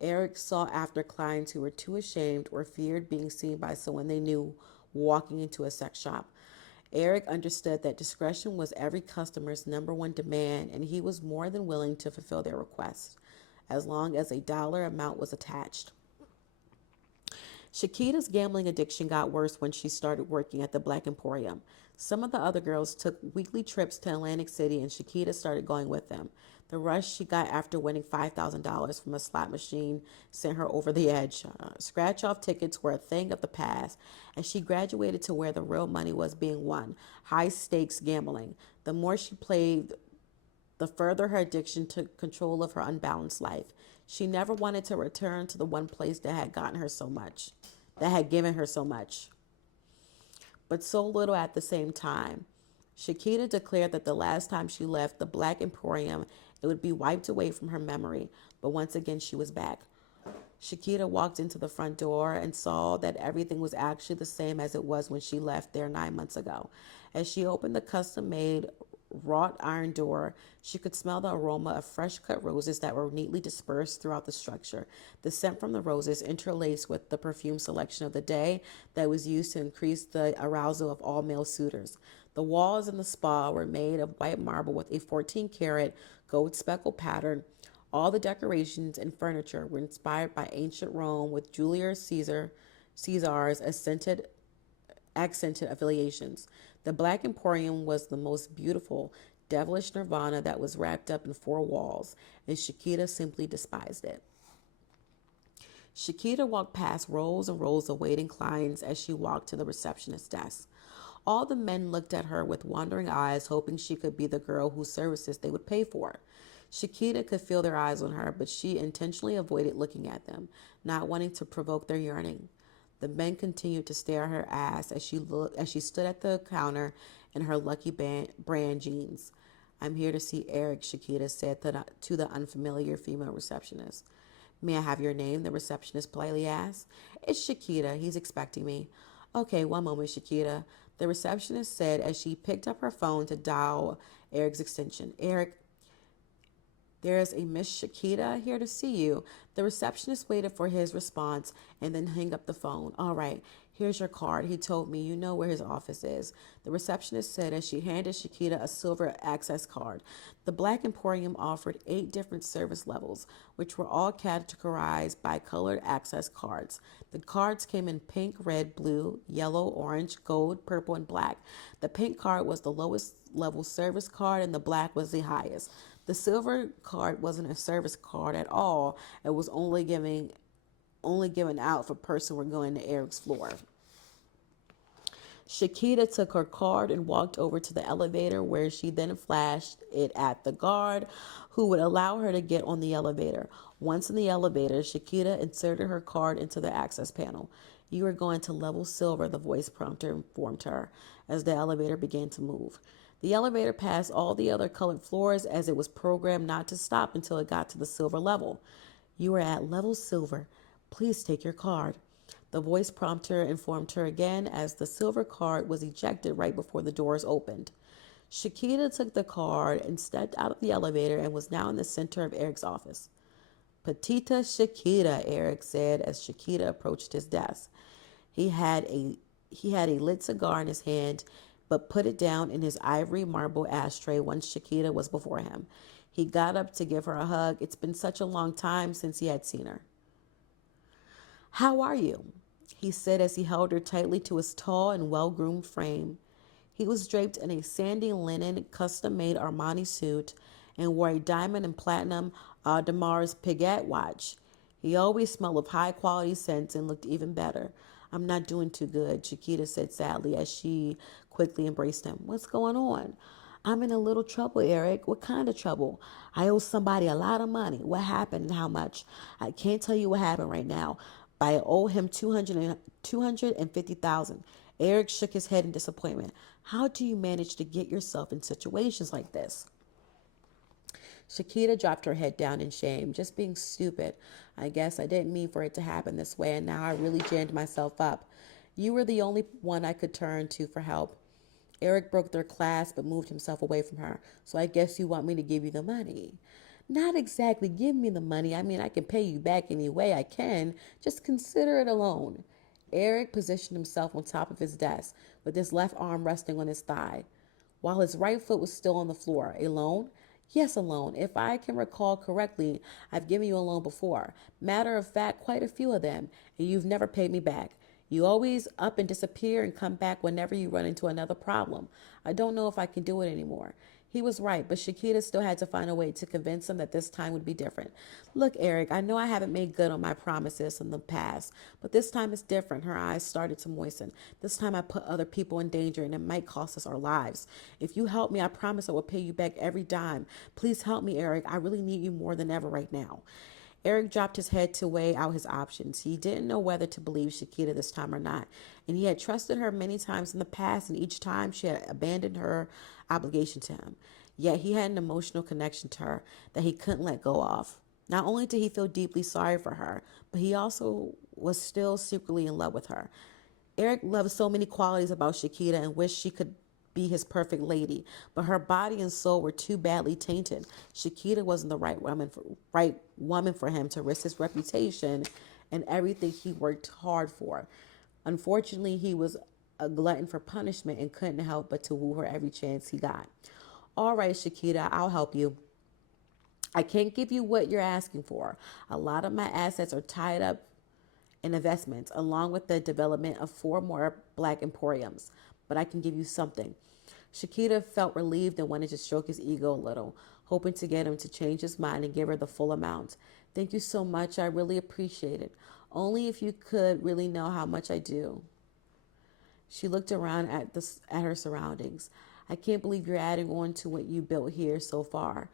Eric sought after clients who were too ashamed or feared being seen by someone they knew walking into a sex shop. Eric understood that discretion was every customer's number one demand, and he was more than willing to fulfill their requests, as long as a dollar amount was attached. Shakita's gambling addiction got worse when she started working at the Black Emporium. Some of the other girls took weekly trips to Atlantic City, and Shakita started going with them. The rush she got after winning $5,000 from a slot machine sent her over the edge. Scratch off tickets were a thing of the past, and she graduated to where the real money was being won high stakes gambling. The more she played, The further her addiction took control of her unbalanced life. She never wanted to return to the one place that had gotten her so much, that had given her so much, but so little at the same time. Shakita declared that the last time she left the Black Emporium, it would be wiped away from her memory, but once again she was back. Shakita walked into the front door and saw that everything was actually the same as it was when she left there 9 months ago. As she opened the custom made wrought iron door, she could smell the aroma of fresh cut roses that were neatly dispersed throughout the structure. The scent from the roses interlaced with the perfume selection of the day that was used to increase the arousal of all male suitors. The walls in the spa were made of white marble with a 14-karat gold speckle pattern. All the decorations and furniture were inspired by ancient Rome with Caesar's accented affiliations. The Black Emporium was the most beautiful, devilish nirvana that was wrapped up in four walls, and Shakita simply despised it. Shakita walked past rows and rows of waiting clients as she walked to the receptionist's desk. All the men looked at her with wondering eyes, hoping she could be the girl whose services they would pay for. Shakita could feel their eyes on her, but she intentionally avoided looking at them, not wanting to provoke their yearning. The men continued to stare at her ass as she stood at the counter in her Lucky Brand jeans. "I'm here to see Eric," Shakita said to the unfamiliar female receptionist. "May I have your name?" the receptionist politely asked. "It's Shakita. He's expecting me." "Okay, one moment, Shakita," the receptionist said as she picked up her phone to dial Eric's extension. "Eric, there's a Miss Shakita here to see you." The receptionist waited for his response and then hung up the phone. "All right, here's your card. He told me you know where his office is," the receptionist said as she handed Shakita a silver access card. The Black Emporium offered 8 different service levels, which were all categorized by colored access cards. The cards came in pink, red, blue, yellow, orange, gold, purple, and black. The pink card was the lowest level service card and the black was the highest. The silver card wasn't a service card at all. It was only given out for persons who were going to Eric's floor. Shakita took her card and walked over to the elevator where she then flashed it at the guard who would allow her to get on the elevator. Once in the elevator, Shakita inserted her card into the access panel. "You are going to level silver," the voice prompter informed her as the elevator began to move. The elevator passed all the other colored floors as it was programmed not to stop until it got to the silver level. "You are at level silver. Please take your card," the voice prompter informed her again as the silver card was ejected right before the doors opened. Shakita took the card and stepped out of the elevator and was now in the center of Eric's office. "Petita Shakita," Eric said as Shakita approached his desk. He had a lit cigar in his hand, but put it down in his ivory marble ashtray once Shakita was before him. He got up to give her a hug. It's been such a long time since he had seen her. "How are you?" he said as he held her tightly to his tall and well-groomed frame. He was draped in a sandy linen, custom-made Armani suit and wore a diamond and platinum Audemars Piguet watch. He always smelled of high-quality scents and looked even better. "I'm not doing too good," Chiquita said sadly as she quickly embraced him. "What's going on?" "I'm in a little trouble, Eric." "What kind of trouble?" "I owe somebody a lot of money." "What happened and how much?" "I can't tell you what happened right now, but I owe him 250,000. Eric shook his head in disappointment. "How do you manage to get yourself in situations like this?" Shakita dropped her head down in shame. "Just being stupid. I guess I didn't mean for it to happen this way, and now I really jammed myself up. You were the only one I could turn to for help." Eric broke their clasp but moved himself away from her. "So I guess you want me to give you the money." "Not exactly give me the money. I mean, I can pay you back any way I can. Just consider it a loan." Eric positioned himself on top of his desk, with his left arm resting on his thigh, while his right foot was still on the floor. "A loan?" "Yes, a loan. If I can recall correctly, I've given you a loan before. Matter of fact, quite a few of them, and you've never paid me back. You always up and disappear and come back whenever you run into another problem. I don't know if I can do it anymore." He was right, but Shakita still had to find a way to convince him that this time would be different. Look, Eric, I know I haven't made good on my promises in the past, but this time it's different. Her eyes started to moisten. This time I put other people in danger and it might cost us our lives. If you help me, I promise I will pay you back every dime. Please help me, Eric. I really need you more than ever right now. Eric dropped his head to weigh out his options. He didn't know whether to believe Shakita this time or not, and he had trusted her many times in the past, and each time she had abandoned her obligation to him. Yet he had an emotional connection to her that he couldn't let go of. Not only did he feel deeply sorry for her, but he also was still secretly in love with her. Eric loved so many qualities about Shakita and wished she could be his perfect lady, but her body and soul were too badly tainted. Shakita wasn't the right woman for him to risk his reputation and everything he worked hard for. Unfortunately, he was a glutton for punishment and couldn't help but to woo her every chance he got. All right, Shakita, I'll help you. I can't give you what you're asking for. A lot of my assets are tied up in investments, along with the development of four more black emporiums. But I can give you something. Shakita felt relieved and wanted to stroke his ego a little, hoping to get him to change his mind and give her the full amount. Thank you so much. I really appreciate it. Only if you could really know how much I do. She looked around at her surroundings. I can't believe you're adding on to what you built here so far.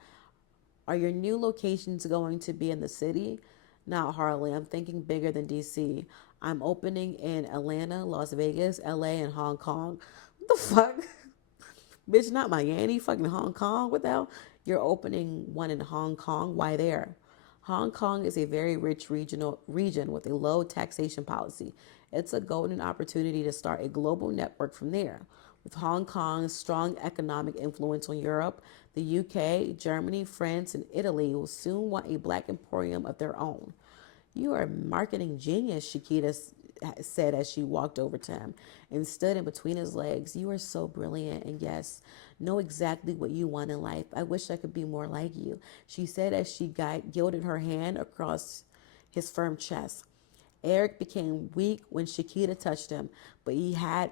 Are your new locations going to be in the city? Not Harley. I'm thinking bigger than DC. I'm opening in Atlanta, Las Vegas, LA, and Hong Kong. What the fuck? Bitch, not Miami, fucking Hong Kong. What the hell? You're opening one in Hong Kong. Why there? Hong Kong is a very rich region with a low taxation policy. It's a golden opportunity to start a global network from there. With Hong Kong's strong economic influence on Europe, the UK, Germany, France, and Italy will soon want a black emporium of their own. You are a marketing genius, Shakita said as she walked over to him and stood in between his legs. You are so brilliant and yes, know exactly what you want in life. I wish I could be more like you, she said as she gilded her hand across his firm chest. Eric became weak when Shakita touched him, but he had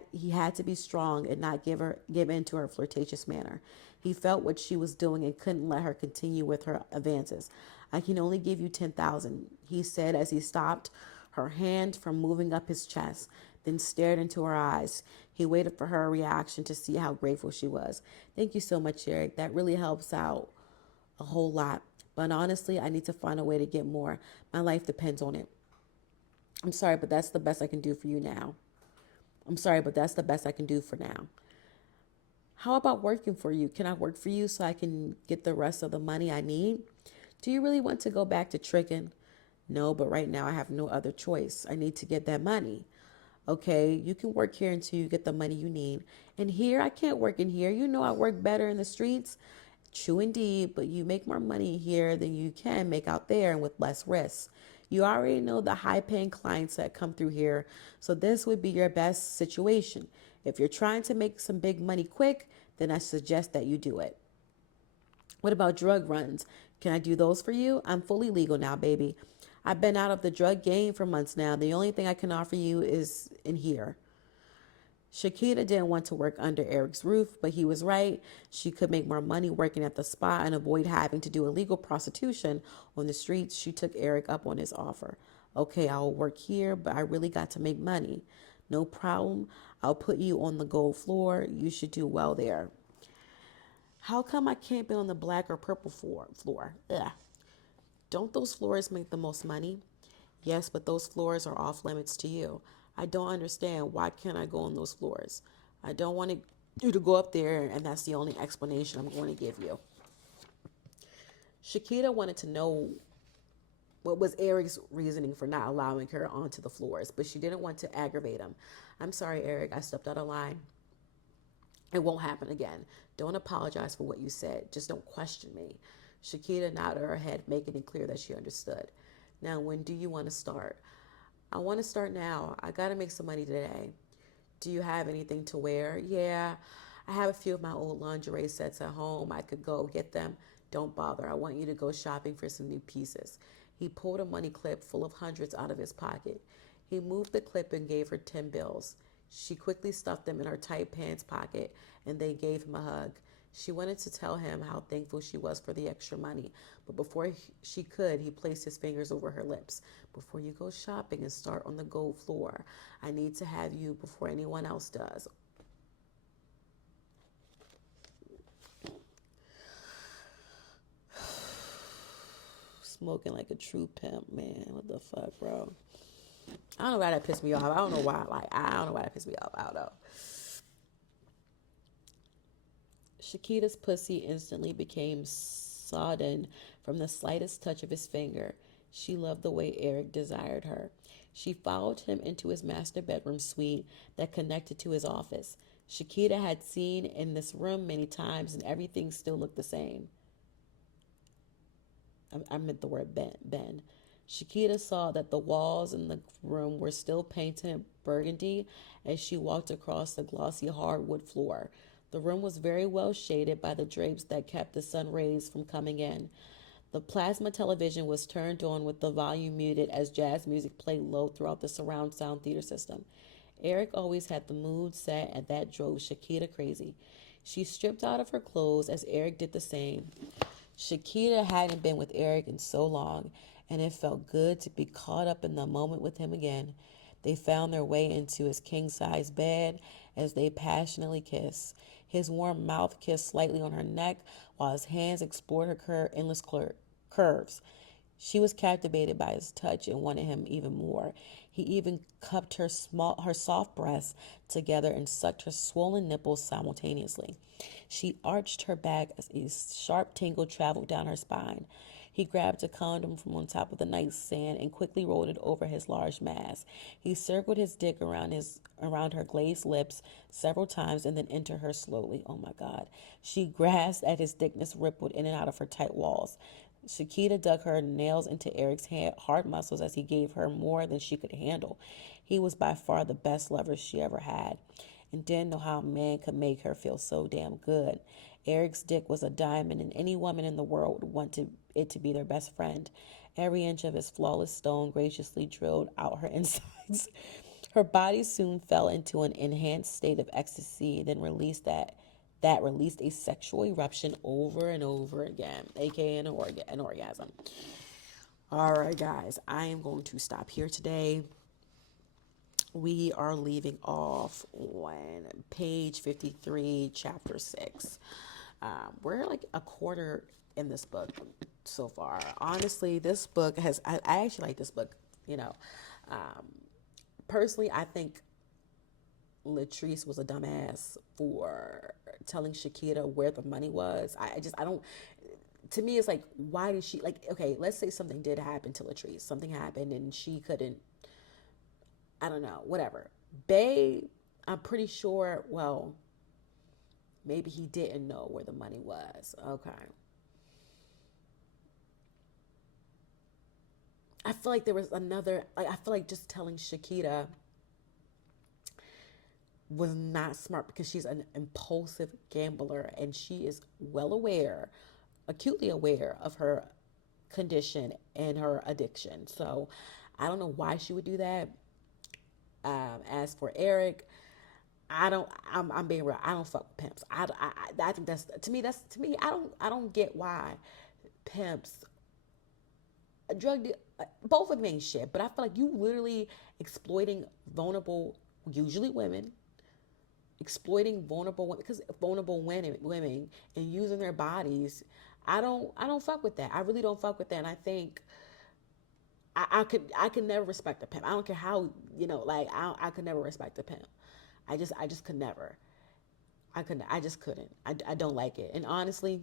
to be strong and not give in to her flirtatious manner. He felt what she was doing and couldn't let her continue with her advances. I can only give you 10,000, he said as he stopped her hand from moving up his chest, then stared into her eyes. He waited for her reaction to see how grateful she was. Thank you so much, Eric. That really helps out a whole lot. But honestly, I need to find a way to get more. My life depends on it. I'm sorry, but that's the best I can do for you now. I'm sorry, but that's the best I can do for now. How about working for you? Can I work for you so I can get the rest of the money I need? Do you really want to go back to tricking? No, but right now I have no other choice. I need to get that money. Okay, you can work here until you get the money you need. And here, I can't work in here. You know I work better in the streets. True indeed, but you make more money here than you can make out there and with less risk. You already know the high paying clients that come through here, so this would be your best situation. If you're trying to make some big money quick, then I suggest that you do it. What about drug runs? Can I do those for you? I'm fully legal now, baby. I've been out of the drug game for months now. The only thing I can offer you is in here. Shakita didn't want to work under Eric's roof, but he was right. She could make more money working at the spa and avoid having to do illegal prostitution on the streets. She took Eric up on his offer. Okay, I'll work here, but I really got to make money. No problem. I'll put you on the gold floor. You should do well there. How come I can't be on the black or purple floor? Ugh. Don't those floors make the most money? Yes, but those floors are off limits to you. I don't understand. Why can't I go on those floors? I don't want you to go up there, and that's the only explanation I'm going to give you. Shakita wanted to know what was Eric's reasoning for not allowing her onto the floors, but she didn't want to aggravate him. I'm sorry, Eric. I stepped out of line. It won't happen again. Don't apologize for what you said. Just don't question me. Shakita nodded her head, making it clear that she understood. Now, when do you want to start? I want to start now. I got to make some money today. Do you have anything to wear? Yeah, I have a few of my old lingerie sets at home. I could go get them. Don't bother. I want you to go shopping for some new pieces. He pulled a money clip full of hundreds out of his pocket. He moved the clip and gave her 10 bills. She quickly stuffed them in her tight pants pocket and they gave him a hug. She wanted to tell him how thankful she was for the extra money, but before she could, he placed his fingers over her lips. Before you go shopping and start on the gold floor, I need to have you before anyone else does. Smoking like a true pimp, man. What the fuck, bro? I don't know why that pissed me off. I don't know why. Like, I don't know why that pissed me off. I don't know. Shakita's pussy instantly became sodden from the slightest touch of his finger. She loved the way Eric desired her. She followed him into his master bedroom suite that connected to his office. Shakita had seen in this room many times, and everything still looked the same. I meant the word Ben. Shakita saw that the walls in the room were still painted burgundy as she walked across the glossy hardwood floor. The room was very well shaded by the drapes that kept the sun rays from coming in. The plasma television was turned on with the volume muted as jazz music played low throughout the surround sound theater system. Eric always had the mood set, and that drove Shakita crazy. She stripped out of her clothes as Eric did the same. Shakita hadn't been with Eric in so long, and it felt good to be caught up in the moment with him again. They found their way into his king-size bed as they passionately kissed. His warm mouth kissed slightly on her neck while his hands explored her endless curves. She was captivated by his touch and wanted him even more. He even cupped her soft breasts together and sucked her swollen nipples simultaneously. She arched her back as a sharp tingle traveled down her spine. He grabbed a condom from on top of the nightstand and quickly rolled it over his large mass. He circled his dick around her glazed lips several times and then entered her slowly. Oh my God. She grasped at his thickness, rippled in and out of her tight walls. Shakita dug her nails into Eric's hard muscles as he gave her more than she could handle. He was by far the best lover she ever had, and didn't know how a man could make her feel so damn good. Eric's dick was a diamond, and any woman in the world would want it to be their best friend. Every inch of his flawless stone graciously drilled out her insides. Her body soon fell into an enhanced state of ecstasy, then released a sexual eruption over and over again, aka an orgasm. All right, guys, I am going to stop here today. We are leaving off on page 53, chapter 6. We're like a quarter in this book so far. Honestly, this book I actually like this book, you know. Personally, I think Latrice was a dumbass for telling Shakita where the money was. I don't, to me, it's like, why did she, like, okay, let's say something did happen to Latrice. Something happened and she couldn't, I don't know, whatever. Bay, I'm pretty sure, well, maybe he didn't know where the money was. Okay. I feel like there was another, like, I feel like just telling Shakita was not smart because she's an impulsive gambler and she is well aware, acutely aware of her condition and her addiction. So I don't know why she would do that. As for Eric, I'm being real. I don't fuck with pimps. I think to me, I don't get why pimps, drug deal, both of them ain't shit, but I feel like you literally exploiting vulnerable, usually women, exploiting vulnerable women, because vulnerable women and using their bodies. I don't fuck with that. I really don't fuck with that. And I think I could never respect a pimp. I don't care how, like, I could never respect a pimp. I just could never. I just couldn't. I don't like it. And honestly,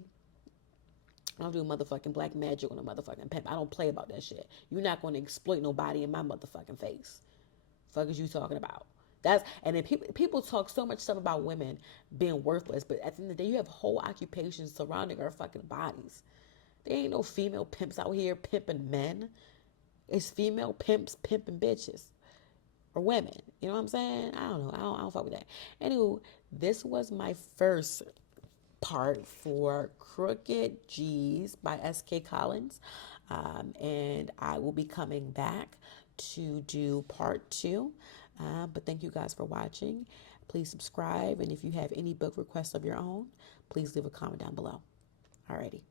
I don't do motherfucking black magic on a motherfucking pimp. I don't play about that shit. You're not going to exploit nobody in my motherfucking face. Fuck is you talking about? And then people talk so much stuff about women being worthless, but at the end of the day, you have whole occupations surrounding our fucking bodies. There ain't no female pimps out here pimping men. It's female pimps pimping bitches or women. You know what I'm saying? I don't know. I don't fuck with that. Anywho, this was my first part for Crooked G's by S.K. Collins. And I will be coming back to do part 2. But thank you guys for watching. Please subscribe. And if you have any book requests of your own, please leave a comment down below. Alrighty.